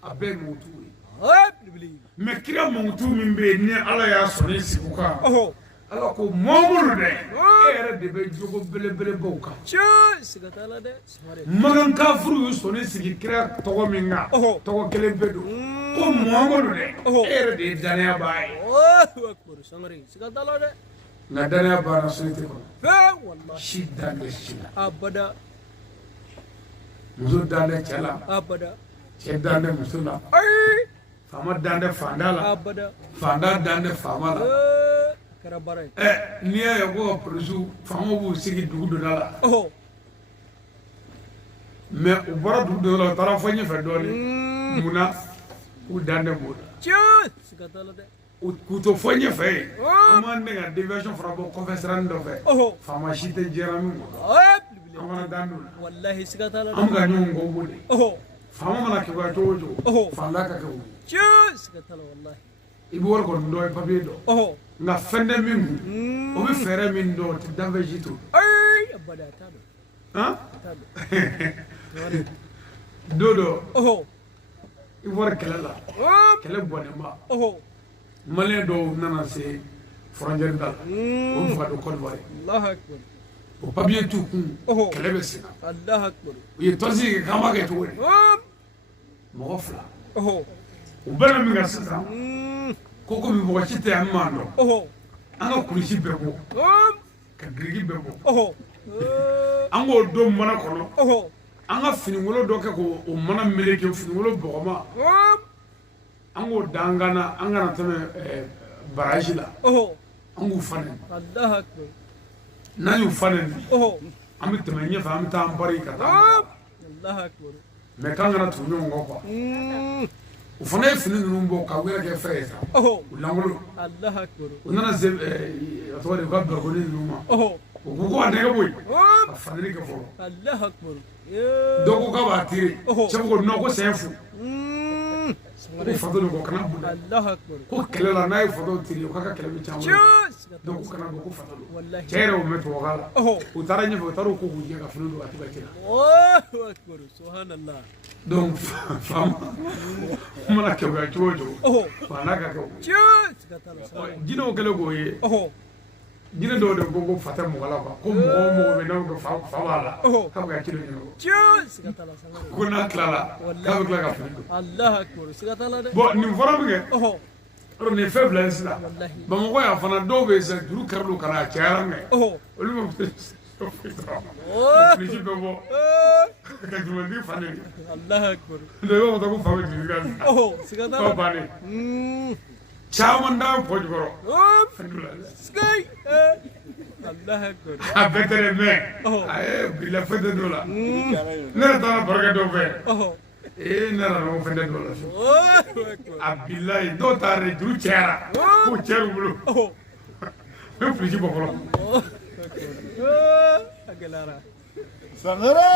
a bɛɛ ye mankutu ye oh libli mɛ kira mankutu min bɛ yen ni ala y'a sɔnni sigi o kan oh ala ko mamadu dɛ e yɛrɛ de bɛ jogo belebelebaw kan siga tala de sangare magan kafuru y'u sɔnni sigi kira tɔgɔ min kan tɔgɔ kelen bɛ don ko mamadu dɛ e yɛrɛ de ye danaya b'a ye oh akbar sangare siga tala de nka danaya banna société kɔnɔ wallahi si dan tɛ si la abada muso dan tɛ cɛ la abada cɛ dan tɛ muso la ay faama dan tɛ fanda la abada fanda dan tɛ faama la kara bare n'i y'a ye ko ka polisiw faamaw b'u sigi dugu dɔ la oh mɛ u bɔra dugu dɔ la u taara fɔ ɲɛfɛ dɔɔnin munna k'u dan tɛ b'o la siga tala de k'u to fɔ ɲɛfɛ yen an b'an dɛn ka déviation fara bɔ kɔfɛ siranin dɔ fɛ faama si tɛ jɛra min kɔ oh libli an fana dan don la wallahi siga tala an bɛ ka ɲɔgɔn kɔ o de oh faama mana kɛba cogo o cogo fanda ka kɛ o siga tala wallahi i bɛ wari kɔni dɔn i papiye dɔn oh nka fɛn tɛ min kun o bɛ fɛɛrɛ min dɔn o tɛ danfɛn si to ay abada tado han tado don dɔ oh i wari kɛlɛ la oh kɛlɛ bɔnɛnba oh maliyɛn dɔw nana se frontière da la o bɛ fɛ ka don Côte d'Ivoire allah akbar o papiye t'u kun oh kɛlɛ bɛ sen na allah akbar u ye tɔnsi kɛ k'an b'a kɛ cogo di oh mɔgɔ fila oh u bɛna min kan sisan ko komi mɔgɔ si tɛ yan min m'an dɔn oh an ka kulusi bɛɛ bɔ Om. ka giriki bɛɛ bɔ Oh. an k'o don mana kɔnɔ Oh. an ka finikolon dɔ kɛ k'o mana meleke finikolon bɔgɔma Om. an k'o da an kana tɛmɛ baraji la Oh. an k'u fanɛ Allah akbar. n'an y'u fanɛ Oh. an bɛ tɛmɛ ɲɛfɛ an bɛ taa an bari ka taa Om. Allah akbar. mɛ k'an kana tugu ɲɔgɔn kɔ quoi o fana ye fini ninnu bɔ ka wɛrɛ kɛ fɛn ye sa Oh. u lankolon Allah akbar. u nana se a tɔgɔ de u ka barikoni ninnu ma Oh. u ko ko a nɛgɛ bɔ yen Om. ka fanɛli kɛ fɔlɔ Allah akbar. Yeah. dɔw ko k'a b'a tiri Oh. cɛ ko non ko sɛn fu ko Samare. fato de ko kana boli Allah akbar. ko kɛlɛ la n'a ye fato tiri o k'a ka kɛlɛ bɛ caman Cheers. dɔw ko kana bɔ ko fato don Wallahi. cɛ yɛrɛ o mɛ tubabukan la Oh. u taara ɲɛfɛ u taara o ko k'u jɛ ka fini don a tɛ ka kɛ Allahu akbar. Subhanallah. donc faama mana kɛwaya cogo o cogo Oh. fa n'a ka kɛ o Cheers. Katala. Samare. jinɛw kɛlen k'o ye Oh. jinɛ dɔw de ko fa tɛ mɔgɔ la quoi ko mɔgɔ o mɔgɔ bɛ n'aw fa b'a la Oh. k'a bɛ ka kilo ɲɛnabɔ Cheers. Katala. Samare. ko n'a tilala k'a bɛ tila ka fini don Allah akbar. Katala de. bon nin fɔra min kɛ Oh. yɔrɔ nin ye fɛn fila ye sisan Wallahi. bamakɔ yan fana dɔw bɛ yen sisan juru kɛr'u kan a cayara mɛ Oh. olu bɛ bilisi bɛ bɔ ka jurumentigi fa neni Allah akbar. dɔ i b'a fɔ ko fa bɛ juru kan sisan Oh. k'o Katala. bannen caman t'an fɔ jukɔrɔ Om. fɛn t'u la dɛ Sky. Allah akbar. a bɛɛ tɛ dɛ mɛ Oh. a ye bila fɛn tɛ dɔw la ne yɛrɛ taara barokɛ dɔw fɛ Oh. ne yɛrɛ nana fɛn tɛ dɔw la Allahu akbar. a bilayi dɔw ta yɛrɛ juru cayara k'o cɛr'u bolo Oh. ne bilisi bɔ fɔlɔ Agelara. Sangare!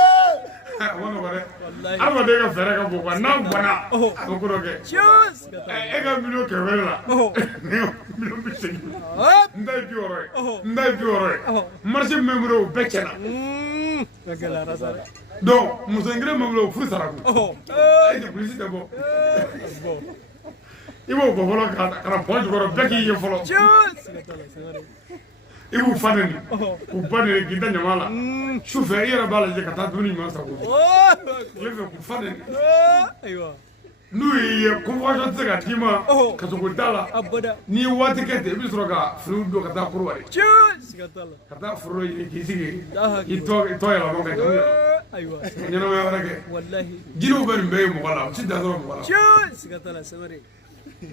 a ma nɔgɔ dɛ Wallahi. adamaden ka fɛɛrɛ ka bon quoi n'an bɔnna Oh. a bɛ ko dɔ kɛ Cheers. e ka miliyɔn 100 la Oh. ne ka miliyɔn 80 Hop. n ta ye 60 Oh. ye n ta ye 60 ye Oh. marché min bɛ n bolo o bɛɛ tiɲɛna Agelara sare. donc muso in kelen bɛ n bolo o furu sara kun Oh. e tɛ polisi tɛ bɔ i b'o bɔ fɔlɔ ka na pɔn jukɔrɔ bɛɛ k'i ye fɔlɔ Cheers. Katala sare. i b'u fa neni Oh. k'u ba neni k'i da ɲama la su fɛ i yɛrɛ b'a lajɛ ka taa dumuni ɲuman sago Allahu akbar. tile fɛ k'u fa neni Aywa. n'u y'i ye convocation tɛ se ka d'i ma Oh. ka sogo da la Abada. n'i ye waati kɛ ten i bɛ sɔrɔ ka finiw don ka taa kurubali Cheers. Katala. ka taa foro ɲini k'i sigi Allahu i tɔ yɛlɛma ka jamu yɛlɛma Aywa. ka ɲɛnamaya wɛrɛ kɛ Wallahi. jinɛw bɛ nin bɛɛ ye mɔgɔ la u ti dan dɔrɔn mɔgɔ la Cheers. Katala sare.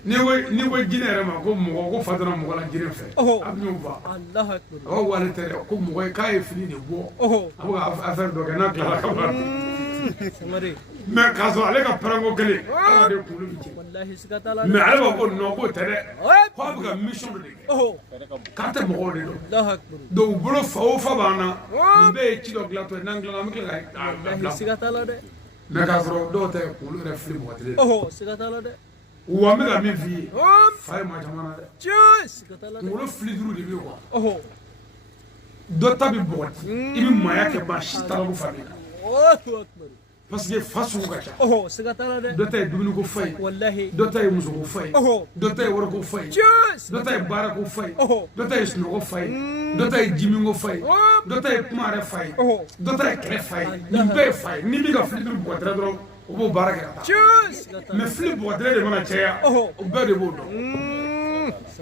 n'i ko jinɛ yɛrɛ ma ko mɔgɔ ko fa dɔrɔn mɔgɔ la jinɛ fɛ Oh. a bɛ ɲɔgɔn fa Allahu akbar. a b'a wale tɛ dɛ ko mɔgɔ ye k'a ye fini de bɔ Oh. a bɛ ka affaire dɔ kɛ n'a tilala ka ban Samare. mɛ k'a sɔrɔ ale ka pɛrɛnko kelen adamaden kunkolo bɛ jɛ Wallahi sikatala. mɛ ale b'a fɔ ko non k'o tɛ dɛ Hop. k'a bɛ ka mission dɔ de kɛ Oh. k'a tɛ mɔgɔw de dɔn Allahu akbar. donc u bolo fa o fa b'an na nin bɛɛ ye ci dɔ dilan tɔ ye n'an dilan an bɛ tila ka Wallahi bila sikatala de. mɛ k'a sɔrɔ dɔw tɛ kunkolo yɛrɛ fili mɔgɔ kelen Oh. Sikatala de. wa n bɛ ka min f'i ye Hop. fa ye maa caman na dɛ Cheers. Sikatala de. kunkolo fili duuru de bɛ yen quoi Oh. dɔ ta bɛ bɔgɔti i bɛ maaya kɛ maa si t'a la ko fa b'i la Allahu akbar. parce que fa sugu ka ca Oh. Sikatala de. dɔ ta ye dumuni ko fa ye Wallahi. dɔ ta ye muso ko fa ye Oh. dɔ ta ye wari ko fa ye Cheers. dɔ ta ye baara ko fa ye Oh. dɔ ta ye sunɔgɔ fa ye dɔ ta ye jimi ko fa ye Hop. dɔ ta ye kuma yɛrɛ fa ye Oh. dɔ ta ye kɛlɛ fa ye nin bɛɛ ye fa ye ni min ka fili duuru bɔgɔtira dɔrɔn o b'o baara kɛ ka taa Cheers. Sikatala. mɛ fili bɔgɔtira de mana caya Oh. o bɛɛ de b'o dɔn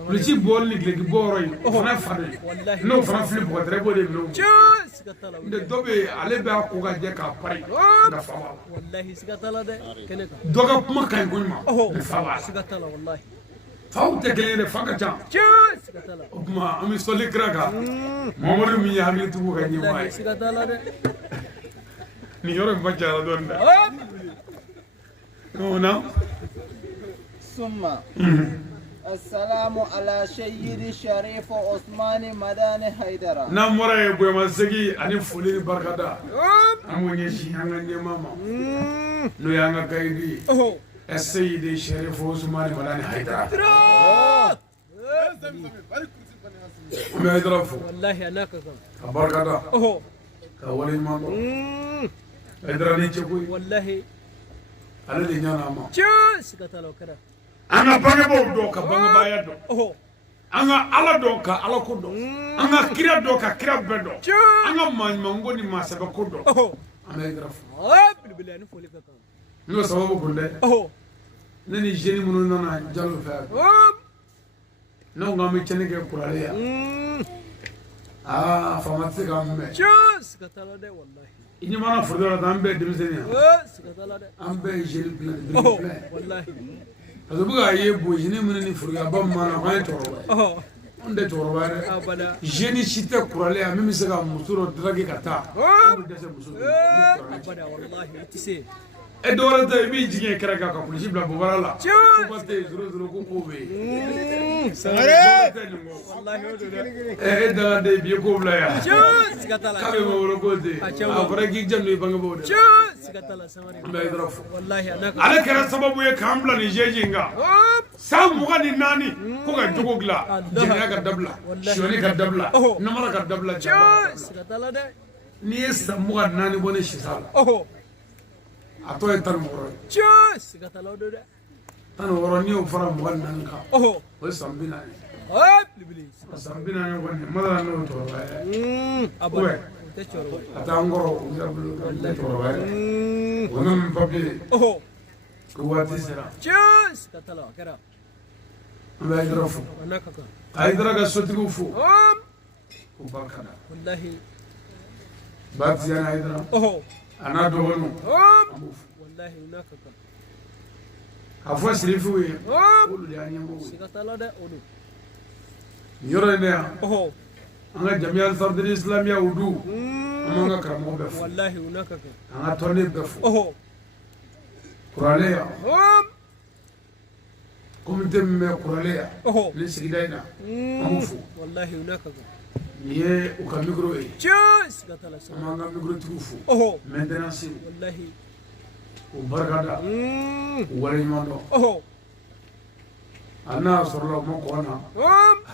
polisi bɔli ni gileki bɔyɔrɔ ye o fana ye fa de ye Wallahi. n'o fana fili bɔgɔtira i b'o de minɛ o Cheers. Sikatala. de dɔ bɛ yen ale b'a ko ka jɛ k'a pari nka fa b'a la Wallahi sikatala de. Kene ka. dɔ ka kuma ka ɲi koɲuman Oh. mɛ fa b'a la Sikatala wallahi. faw tɛ kelen ye dɛ fa ka ca Cheers. Sikatala. o tuma an bɛ sɔli kira kan mamadu min ye hakilitigiw ka ɲɛmaa Wallahi ye sikatala de. nin yɔrɔ in ma cayara dɔɔnin dɛ Hop. na ثم السلام على سيد شريف عثمان مدان حيدر n'an bɔra ye boyamasegin ani foli ni barikada Hop. an b'o ɲɛsin an ka ɲɛmaa ma n'o y'an ka gayidu ye Oh. ɛseyidi sɛrifu usumani madani hayidara Tra. an bɛ hayidara fo Wallahi anaka kam. ka barikada Oh. ka waleɲuman dɔn hayidara ni cɛ koyi Wallahi. ale de ɲana an ma Cheers. Sikatala kada. an ka bangebaaw dɔn ka bangebaaya dɔn Oh. an ka ala dɔn ka ala ko dɔn an ka kira dɔn ka kira bɛɛ dɔn Cheers. an ka maa ɲuman ko ni maa sɛbɛ ko dɔn Oh. an bɛ hayidara fo Hop. Bilbilani foli ka kam. n'o sababu kun dɛ Oh. ne ni zeni minnu nana jalo fɛ Hop. no ngam chene ke kurale ya famati ka me Just katala de wallahi. ini mana furdora dambe dimiseni Sikatala de. ambe jeli plan Oh, plan wallahi. azubuga ye bo jini munini furga bam mana ma toro Oh, onde toro bare abada. jeni shite kurale ya mimi sega musuro dragi kata Oh, dese musuro abada wallahi itise. e dora da mi jige keraga ka polisi bla bobarala Just. ko bate zuru ko ko be Sare. Wallahi odo de. e da de bi ko bla ya Just katala. kabe mo woro ko de afara gi jamni banga bode Just katala samari. mbay drof Wallahi anaka. ala kera sababu ye kambla ni jejinga Oh, sam mugani nani ko ga jogo gla jenya ka dabla shoni ka dabla namara ka dabla just katala de. ni sam mugani nani bone shisala Oh, ato e tan moro just katala odo de. tan woro ni o fara mugani nani ka Oh, o sambina ni oh, liblis. sambina ni woni madara no to ba Abada. Te choro. ata ngoro uzablu le to ba wonum papi Oh, ko wati sera just katala kara. mbay drof Anaka ka. ay draga sotigu fu ko bakana Wallahi. bati yana ay dra Oh, ana do wonu wallahi anaka ka. afwa sirifu we ulu ya nyambo Sikatala de odo. yoro ne Oh, anga jamial sardin islamia udu amanga karamo bef wallahi anaka ka. anga toni bef Oh, kurale ya oh, komite me kurale ya oh. ni sigidaina amufu Wallahi anaka ka. ye uka mikro e Just katala sama. amanga mikro tufu Oh, maintenance wallahi. u barkada wala nyando Oh, ana sorlo mo kona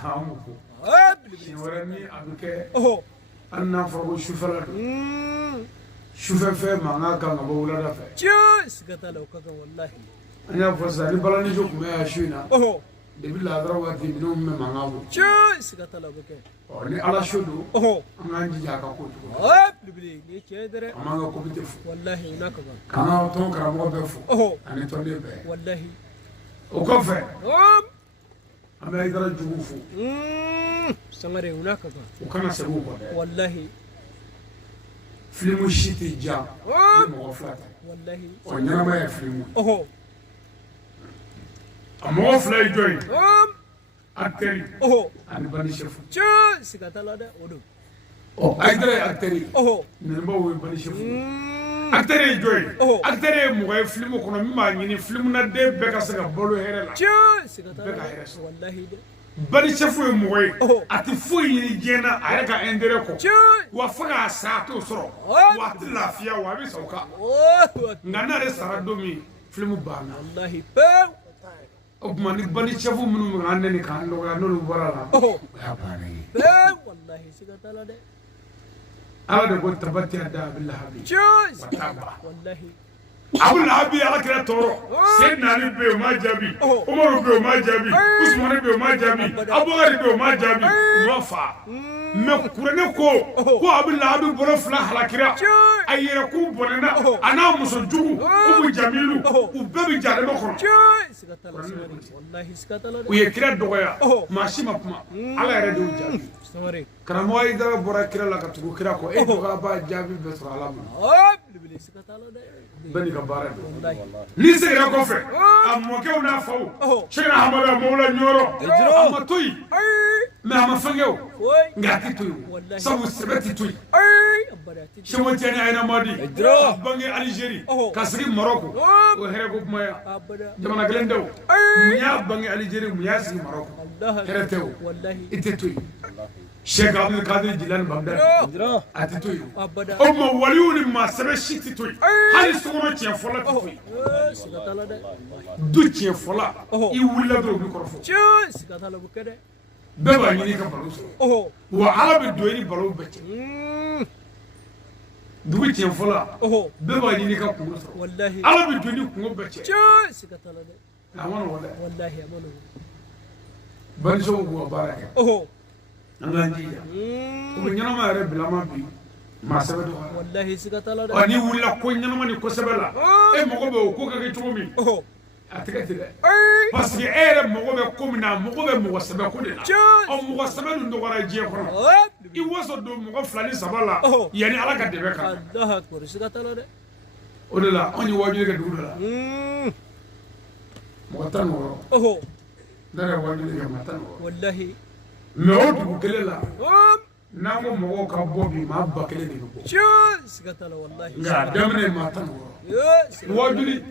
amufu oh, liblis. shiwarani abuke Oh, anna fago shufala shufa fe manga ka ngabo wala da fe just katala kaka wallahi. anya fosa ni balani jo kuma ya shina Oh, debi la dara wati bino me manga bu just katala buke. o ni ala shodu Oh, anga jija ka ko to oh, liblis. Ni chedere. amanga ko bite fu Wallahi anaka ka. kana to karamo be fu Oh, ani to ne be wallahi. o ko fe Oh, ame idara jugu fu sangare anaka ka. o kana se ko de Wallahi. filmu shiti ja mo flata Wallahi. o nyama ma ya filmu Oh, amo flay joy oh, acteri oh. ani bani chefu Just katala de odo. o aidara acteri Oh, ne ba wo bani chefu acteri joy acteri mo ga filmu kono mi ma nyini filmu na de be ka se ka bolo here la just katala de. Wallahi de. bani chefu e mo ga ati fu yini jena ayaka ka endere ko Just. wa faga sa to soro wa ti lafiya wa bi sauka Oh, ngana re sara domi filmu bana wallahi. Pew. o kuma ni bani chefu munu mo ande ni kan no ga no bara la Oh, ya bani pew. Wallahi sikatala de. ala de ko tabati ada billahi Just. wataba Wallahi. abu lahabi ala kira toro sayyidina ali be ma jabi umaru be ma jabi usman be ma jabi abubakar be ma jabi wa fa me kurene ko abu lahabi bolo fla halakira ayere ku bonena ana muso jugu umu jamilu u bebi jare no kono Just. Sikatala samari. Wallahi sikatala u de. ye kira dogoya mashima kuma ala yere de u jabi Samari. karamo ay da bora kira la ka tugu kira ko e doga ba jabi be so ala mu Oh, liblis sikatala de. bani ka bara do Wallahi. ni se ra ko fe amoke na fawo shena hamada mola nyoro amatoyi Ay. me amafangeo Oi. ngati tuyu sabu sebeti tuyu Ay. Abada. shemo tani ayna madi bangi Algerie kasri Morocco o here ko kuma ya Abada. jamana gelen daw munya bangi Algerie munya sigi Morocco Allah. here tew Wallahi. ite tuyu Sheikh Abdul Qadir Jilani Baghdad ati tuyu Abada. o ma waliuni ma sebe shiti tuyu hali sugono tiya fola tuyu Sikatala de. du tiya fola I wulla do bi korfo Just. Sikatala bukede. beba nyini ka balo so Oh. wa arabe doyni balo becce dugu tiya fola Oh. beba nyini ka kungo so Wallahi. arabe doyni kungo becce Just. Sikatala de. amana wala Wallahi amanu. bani so go baraka Oh. anganji ko nyama yare bilama bi ma sebe do Wallahi sikatala de. ani wulla ko nyama ni ko sebe la e mo ko be ko ka ke tugo mi Oh. a tɛgɛ tɛ dɛ parce que e yɛrɛ mɔgɔ bɛ ko min na mɔgɔ bɛ mɔgɔ sɛbɛ ko de la mɔgɔ sɛbɛ dun dɔgɔyara diɲɛ kɔnɔ i waso don mɔgɔ 2 ni 3 la yanni ala ka dɛmɛ kan Allahu akbar siga tala dɛ o de la anw ye wajibi kɛ dugu dɔ la mɔgɔ 16 ne yɛrɛ wajibi kɛ mɔgɔ 16 wallahi mais o dugu kelen la n'an ko mɔgɔw ka bɔ bi maa 1000 de bɛ bɔ siga tala wallahi nka a daminɛ maa 16 wajibi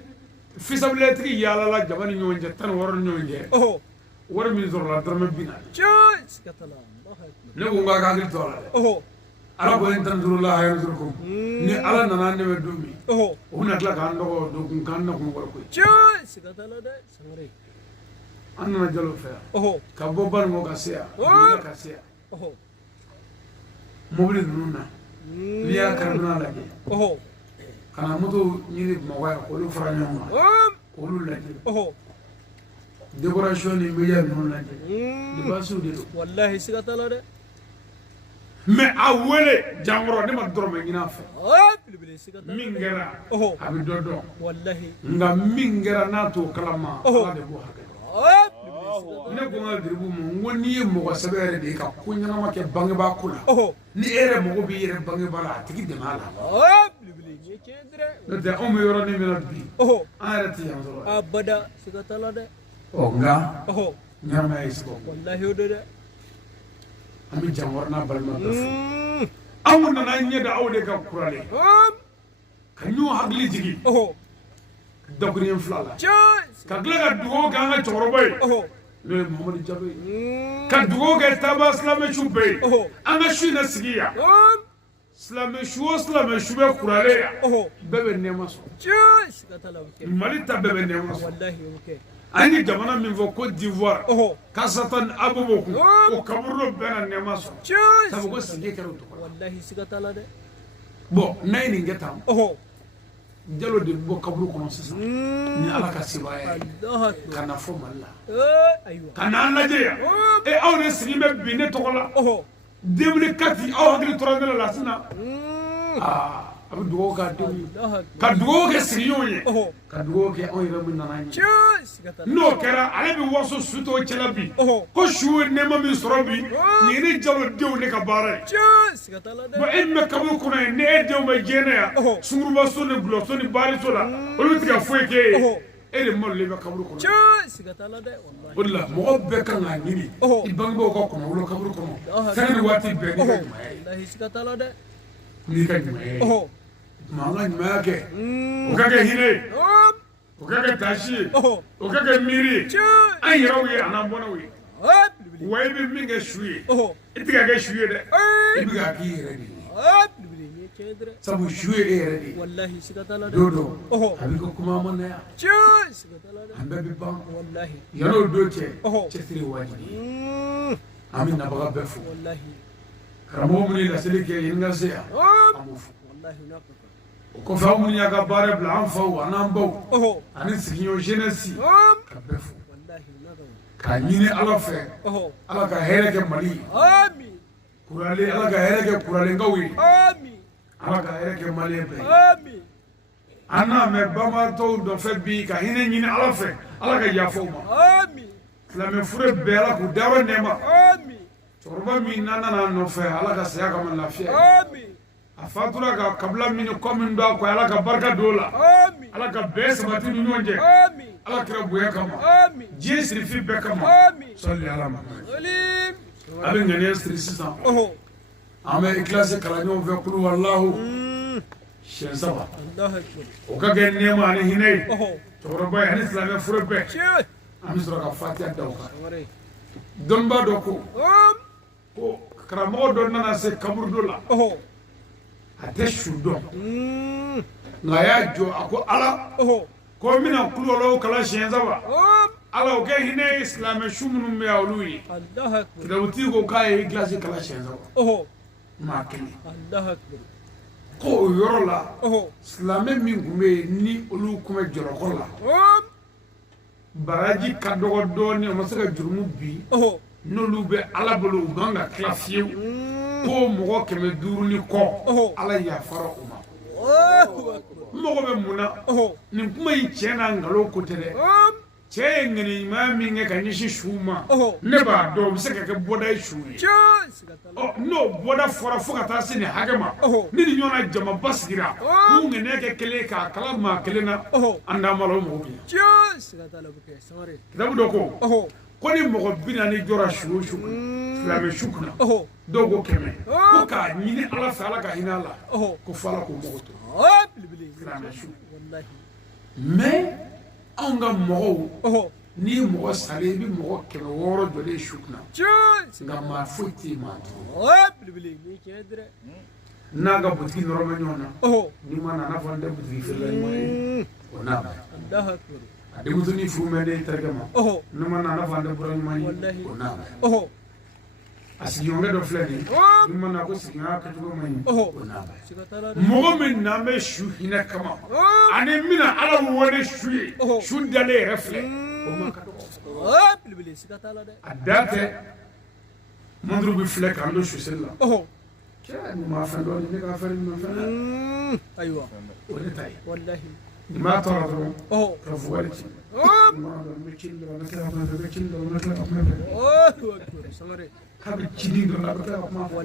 fisabiletigi yaalala jama ni ɲɔgɔn cɛ 16 ni ɲɔgɔn cɛ wari min sɔrɔla dɔrɔmɛ 40 siga tala Allahu akbar ne ko n k'a ka hakili to a la dɛ ala ko in tan duuru la hayar zurkum ni ala nana ne bɛ don min o bɛna tila k'an dɔgɔ don k'an na kun wari koyi siga tala dɛ sangare an nana jalo fɛ yan ka bɔ banikɔ ka se yan duguba ka se yan mobili ninnu na n'i y'a karimina lajɛ ka na moto ɲini bamakɔ yan k'olu fara ɲɔgɔn kan k'olu lajɛ décoration ni media ninnu lajɛ libasiw de don wallahi siga tala dɛ mais a wele jankɔrɔ ne ma dɔrɔmɛ ɲini a fɛ bilibili siga tala min kɛra a bɛ dɔ dɔn wallahi nka min kɛra n'a t'o kalama ala de b'o hakɛ ne ko n ka garibu ma n ko n'i ye mɔgɔ sɛbɛ yɛrɛ de ye ka ko ɲɛnama kɛ bangebaa ko la ni e yɛrɛ mɔgɔ b'i yɛrɛ bangebaa la a tigi dɛmɛ a la n'o tɛ anw bɛ yɔrɔnin min na bi an yɛrɛ tɛ yan sɔrɔ abada siga tala dɛ nka ɲɛnamaya ye sɔrɔ wallahi o de dɛ an bɛ jankɔrɔ n'a balima bɛɛ fo anw nana ɲɛ da aw de ka kuralen ka ɲɔgɔn hakili jigin dakurunɲɛ 2 la ka tila ka dugawu kɛ an ka cɛkɔrɔba ye n'o ye Mamadu Jalo ye ka dugawu kɛ taaba silamɛsu bɛɛ ye an ka su in na sigi yan silamɛsu o silamɛsu bɛ kuralen yan bɛɛ bɛ nɛɛma sɔrɔ siga tala o kɛ Mali ta bɛɛ bɛ nɛɛma sɔrɔ wallahi o kɛ an ye jamana min fɔ Côte d'Ivoire Kasatan Abubakar o kaburu dɔ bɛɛ na nɛɛma sɔrɔ sabu ko sigi kɛra o tɔgɔ la wallahi siga tala dɛ bon n'a ye nin kɛ tan Jalo de bɔ kaburu kɔnɔ sisan ni ala ka sebaya ye ka na fɔ Mali la ka na an lajɛ yan aw de sigi bɛ bi ne tɔgɔ la 2004 aw hakili tora ne la sisan a bɛ dugawu k'a denw ye ka dugawu kɛ sigiɲɔgɔnw ye ka dugawu kɛ anw yɛrɛ min nana ɲɛ n'o kɛra ale bɛ waso su tɔw cɛla bi ko su ye nɛɛma min sɔrɔ bi nin ye ne Jalo denw de ka baara ye bon e min bɛ kaburu kɔnɔ ye ni e denw bɛ diɲɛ yan sungurubaso ni gulɔso ni baariso la olu tɛ ka foyi k'e ye e de malolen bɛ kaburu kɔnɔ o de la mɔgɔ bɛɛ kan k'a ɲini i bangebaaw ka kɔnɔwolo kaburu kɔnɔ sanga ni waati bɛɛ n'i ka ɲuman ye n'i ka ɲuman ye tuma an ka ɲumanya kɛ o ka kɛ hinɛ ye o ka kɛ taasi ye o ka kɛ miiri ye an yɛrɛw ye an'an bɔnnaw ye wa i bɛ min kɛ su ye i tɛ ka kɛ su ye dɛ i bɛ k'a k'i yɛrɛ de ye sabu su ye e yɛrɛ de ye don dɔ a bɛ kɛ kuma ma na yan an bɛɛ bɛ ban yan'o don cɛ cɛsiri ye wajibi ye an bɛ nabaga bɛɛ fo karamɔgɔ minnu ye laseli kɛ yen n ka se yan an b'o fo o kɔfɛ anw minnu y'a ka baara bila an faw an'an baw ani sigiɲɔgɔn jeunesse ka bɛɛ fo k'a ɲini ala fɛ ala ka hɛrɛ kɛ Mali ye kuralen ala ka hɛrɛ kɛ kuralenkaw ye ala ka hɛrɛ kɛ Mali bɛɛ ye an n'a mɛn banbaatɔw nɔfɛ bi ka hinɛ ɲini ala fɛ ala ka yafa u ma silamɛ fure bɛɛ ala k'u dayɔrɔ nɛɛma cɛkɔrɔba min n'an nana a nɔfɛ ala ka saya kama lafiya a fatura ka kabila min kɔ min don a kɔ ala ka barika don o la ala ka bɛn sabati ni ɲɔgɔn cɛ ala kira bonya kama diɲɛ sirifin bɛɛ kama sɔli ala ma a bɛ ŋaniya siri sisan an bɛ ikilasi kalan ɲɔgɔn fɛ kulu walahu siɲɛ 3 o ka kɛ nɛɛma ani hinɛ ye cɛkɔrɔba ye ani silamɛ fure bɛɛ an bɛ sɔrɔ ka fatiha da o kan dɔnnibaa dɔ ko karamɔgɔ dɔ nana se kaburu dɔ la a tɛ su dɔn nka a y'a jɔ a ko ala ko n bɛna kulubalaw kalan siɲɛ 3 ala o kɛ hinɛ ye silamɛ su minnu bɛ yan olu ye kitaabutigi ko k'a ye gilasi kalan siɲɛ 3 maa kelen ko o yɔrɔ la silamɛ min tun bɛ yen ni olu tun bɛ jɔlɔkɔ la baraji ka dɔgɔ dɔɔnin o ma se ka jurumu bi n'olu bɛ ala bolo u man ka tila fiyewu ko mɔgɔ 500 ni kɔ ala yafara o ma n mɔgɔ bɛ mun na nin kuma in tiɲɛ n'a nkalon ko tɛ dɛ cɛ ye ŋaniɲuman min kɛ ka ɲɛsin su ma ne b'a dɔn o bɛ se ka kɛ bɔda ye su ye n'o bɔda fɔra fo ka taa se nin hakɛ ma ni nin ɲɔgɔnna jamaba sigira k'u ŋaniya kɛ kelen k'a kala maa kelen na an d'an b'a la o mɔgɔ bɛ yan kitabu dɔ ko ni mɔgɔ 40 jɔra su o su silamɛ su kunna dɔw ko 100 ko k'a ɲini ala fɛ ala ka hinɛ a la ko fɔ ala k'o mɔgɔ to silamɛ su mais anw ka mɔgɔw n'i ye mɔgɔ salen i bɛ mɔgɔ 600 jɔlen su kunna nka maa foyi tɛ yen maa tɔɔrɔ n'a ka butigi nɔrɔ bɛ ɲɔgɔn na n'i ma na n'a fɔ n tɛ butigi feerela ɲuman ye o n'a bɛ a denmusonin furu bɛ ne terikɛ ma ne ma na n'a fɔ an tɛ bɔra ɲuman ye o n'a bɛ a sigiɲɔgɔnkɛ dɔ filɛ nin ye n'i ma na ko sigiɲɔgɔnya kɛcogo man ɲi o n'a bɛ mɔgɔ min n'an bɛ su hinɛ kama ani n bɛna ala wele su ye su dalen yɛrɛ filɛ o man ka dɔgɔ a dan tɛ mɔnturu bɛ filɛ k'an don susɛli la cɛ ɲuman fɛn dɔ ne ka fɛn ɲuman fɛn dɛ ayiwa o de ta ye nin b'a tɔɔrɔ dɔrɔn ka fɔ wari ci k'a bɛ ciden dɔ la a bɛ tila ka kuma fɔ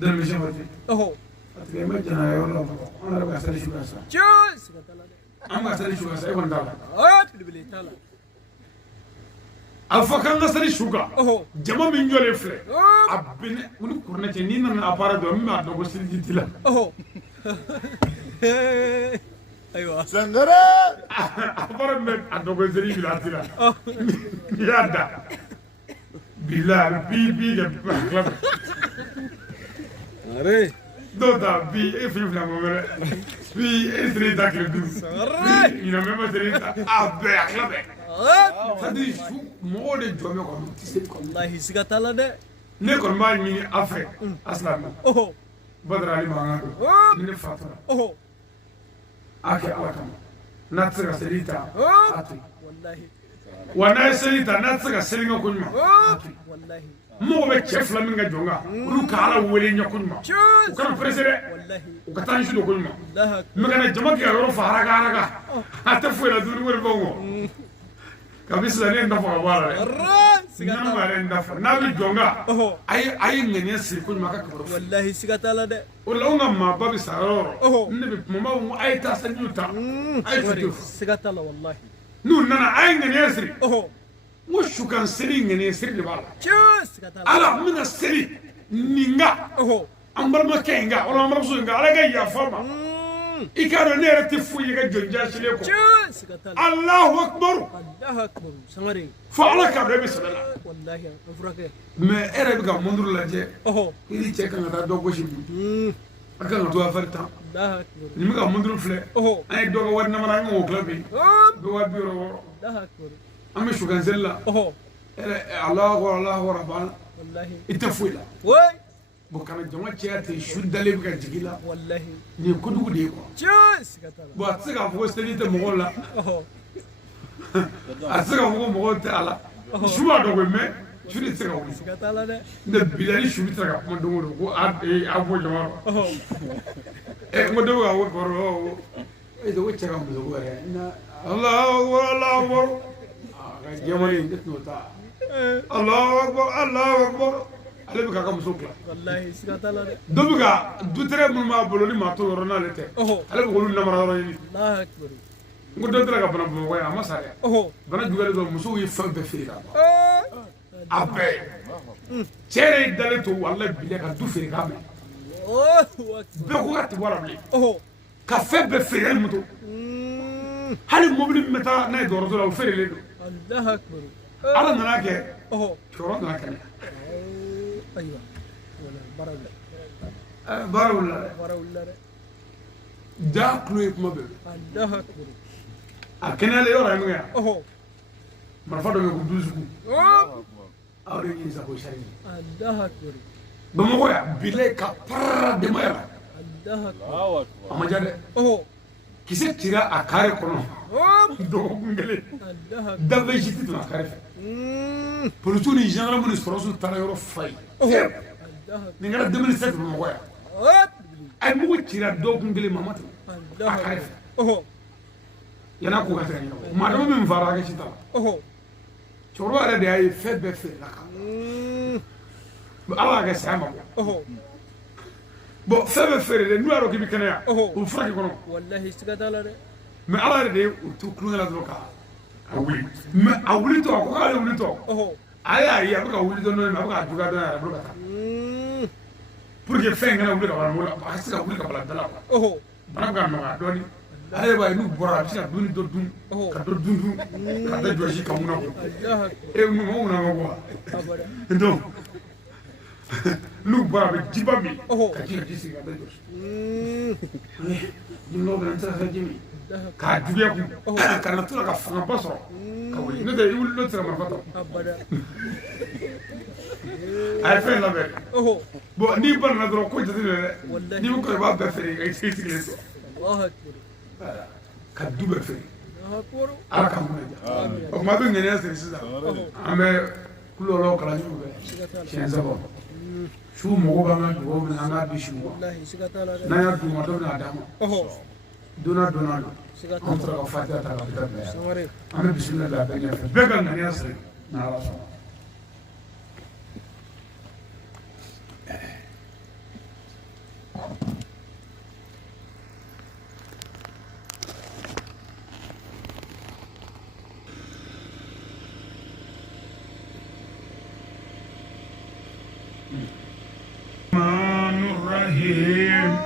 dɔnni bɛ se ma ten parce que i ma jɛnna yɔrɔ la fɔlɔ an yɛrɛ bɛ ka seli su ka sa an bɛ ka seli su ka sa e kɔni t'a la a fɔ k'an ka seli su kan jama min jɔlen filɛ a bɛ ne ko ni kuranɛ cɛ n'i nana a baara jɔ min b'a dɔn ko seliji t'i la ayiwa sangare a baara min bɛ a dɔn ko seliji bila t'i la n'i y'a da bila bi kɛ tila fɛ dɔw ta bi e fili fila ma wɛrɛ bi e seli ta kile 5 ɲinamɛ ma seli ta a bɛɛ a tila bɛɛ c'est-à-dire su mɔgɔw de jɔ bɛ kɔnɔ tɛ seli kɔnɔ walahi siga t'a la dɛ ne kɔni b'a ɲini a fɛ asilamɛ badara ali mankan don ni ne fatura a kɛ ala kama n'a tɛ se ka seli ta a to yen wa n'a ye seli ta n'a tɛ se ka seli ŋa ko ɲuman a to yen mɔgɔ bɛ cɛ 2 min ka jɔn kan olu ka ala wele ɲɛ ko ɲuman u kana presse dɛ u ka taa n su don ko ɲuman mais kana jama kɛ ka yɔrɔ fa haraka a tɛ foyi la dumuni wɛrɛ fɛnw kɔ kabi silamɛ in dafa ka bɔ a la dɛ ɲanama yɛrɛ in dafa n'a bɛ jɔn kan a ye ŋaniya siri ko ɲuman a ka kibaru fɔ walahi siga t'a la dɛ o la anw ka maaba bɛ sa yɔrɔ yɔrɔ ne bɛ kuma b'a fɔ a ye taa sanjiw ta a ye fɛtɛ siga t'a la walahi n'u nana a ye ŋaniya siri n ko sukan seli ŋaniya siri de b'a la ala n bɛna seli nin kan an balimakɛ in kan wala an balimamuso in kan ala ka yafa ma i k'a dɔn ne yɛrɛ tɛ foyi ye ka jɔn jaasilen kɔ alahu akibaru fo ala k'a dɔn e bɛ sɛbɛ la mais e yɛrɛ bɛ ka mɔnturu lajɛ i ni cɛ kan ka taa dɔ gosi bi a kan ka to affaire tan nin bɛ ka mɔnturu filɛ an ye dɔ ka wari namara an k'o tila bi bɛ wa 60 an bɛ sukan seli la alahu akbar banna i tɛ foyi la bon kana jama cɛya ten su dalen bɛ ka jigin la nin ye kojugu de ye quoi bon a tɛ se k'a fɔ ko seli tɛ mɔgɔw la a tɛ se k'a fɔ ko mɔgɔw tɛ a la su b'a dɔn koyi mais su de tɛ se ka wuli n'o tɛ bilali su bɛ se ka kuma don o don ko a bɔ jama rɔ n ko dɔ bɛ ka o baro ko cɛ ka muso ko yɛrɛ Allahu akbar ka jɛmani ne tɛn'o ta Allahu akbar ale bɛ k'a ka muso bila walahi siga t'a la dɛ dɔ bɛ ka dutɛrɛ minnu b'a bolo ni maa t'o yɔrɔ n'ale tɛ ale bɛ k'olu namara yɔrɔ ɲini n ko dɔ taara ka bana bamakɔ yan a ma sa dɛ bana juguyalen dɔ musow ye fɛn bɛɛ feere k'a ban a bɛɛ cɛ yɛrɛ ye dalen to walahi bilen ka du feere k'a mɛn bɛɛ ko ka tɛ bɔ a la bilen ka fɛn bɛɛ feere hali moto hali mobili min bɛ taa n'a ye dɔgɔtɔrɔso la o feerelen don ala nana kɛ cɛkɔrɔba nana kɛnɛ ayiwa baara wulila dɛ jaa tulo ye kuma bɛɛ a kɛnɛyalen yɔrɔ ye min kɛ yan marifa dɔ bɛ ko dusuku aw de ɲini sago sari bamakɔ yan bilayi ka parara denbaya la a ma ja dɛ kisɛ cira a kare kɔnɔ dɔgɔkun kelen dabɛjiti tun a kare fɛ polisiw ni gendarme ni sɔrɔsiw taara yɔrɔ fa ye nin kɛra 2007 bamakɔ yan a ye mugu cira dɔgɔkun kelen mama tɛmɛ الله أوه yana ko ka tani ma do min fara ga shita أوه choro ala da yi fe be fe la ka ala ga sama أوه bo fe be fe de nuaro ki bi kana ya o fura ki kono والله سكتلا ده me ala de to kulu la do ka awuli me awuli to ko ala awuli to أوه aya ya ka awuli to no ma ka juga do na do ka pour que fe ngana awuli ka wala mo ba ka awuli ka bala dala أوه bana ga ma do ni ale ba nu bora ci dun do dun ka do dun dun ka da do shi ka muna ko الله e mu mo na ko أبدا donc nu bora be jiba mi أوه ka ci ci ka da do shi ni no ga ta sa jimi ka dubiya ku ka na tura ka fanga ba so ka wuli ne da yi wuli no tira ma fata أبدا ay fe la be أوه bo ni bar na do ko jati le Wallahi. ni ko ba be fere ay ci ci le so الله أكبر ka dube fere الله أكبر ala ka mun o ma be ngene ya sere sisa ame kulolo kala ju be سكتلا shen sabo su mo ba ma do mo na na bi shu والله سكتلا ده na ya du ma do na dama أوه dona dona do سكتلا kontra ka fatiha ta ka ta be سماري ame bismillah be ne be ga ngene ya sere na ala so الرحمن الرحيم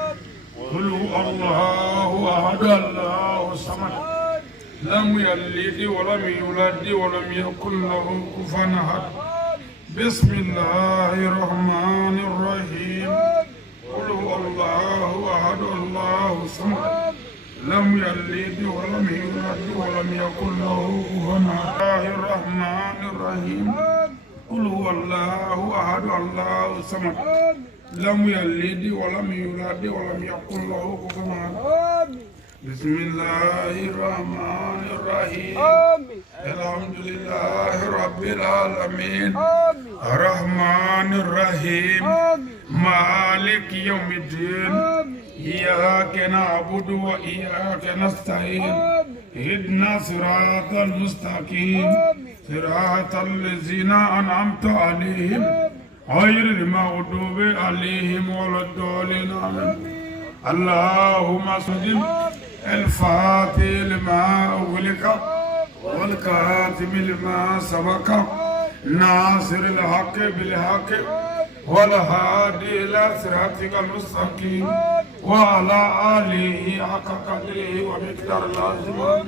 قل هو الله احد الله الصمد لم يلد ولم يولد ولم يكن له كفوا احد بسم الله الرحمن الرحيم قل هو الله احد الله الصمد لم يلد ولم يولد ولم يكن له كفوا احد الله الرحمن الرحيم قل هو الله احد الله الصمد لم يلد ولم يولد ولم يكن له كفوا احد بسم الله الرحمن الرحيم الحمد لله رب العالمين الرحمن الرحيم مالك يوم الدين إياك نعبد وإياك نستعين اهدنا صراط المستقيم صراط الذين أنعمت عليهم غير المغضوب عليهم ولا الضالين آمين اللهم صل الفاتح لما أغلق والكاتم لما سبق ناصر الحق بالحق والهادي إلى صراطك المستقيم وعلى آله حق قدره ومقدار العظيم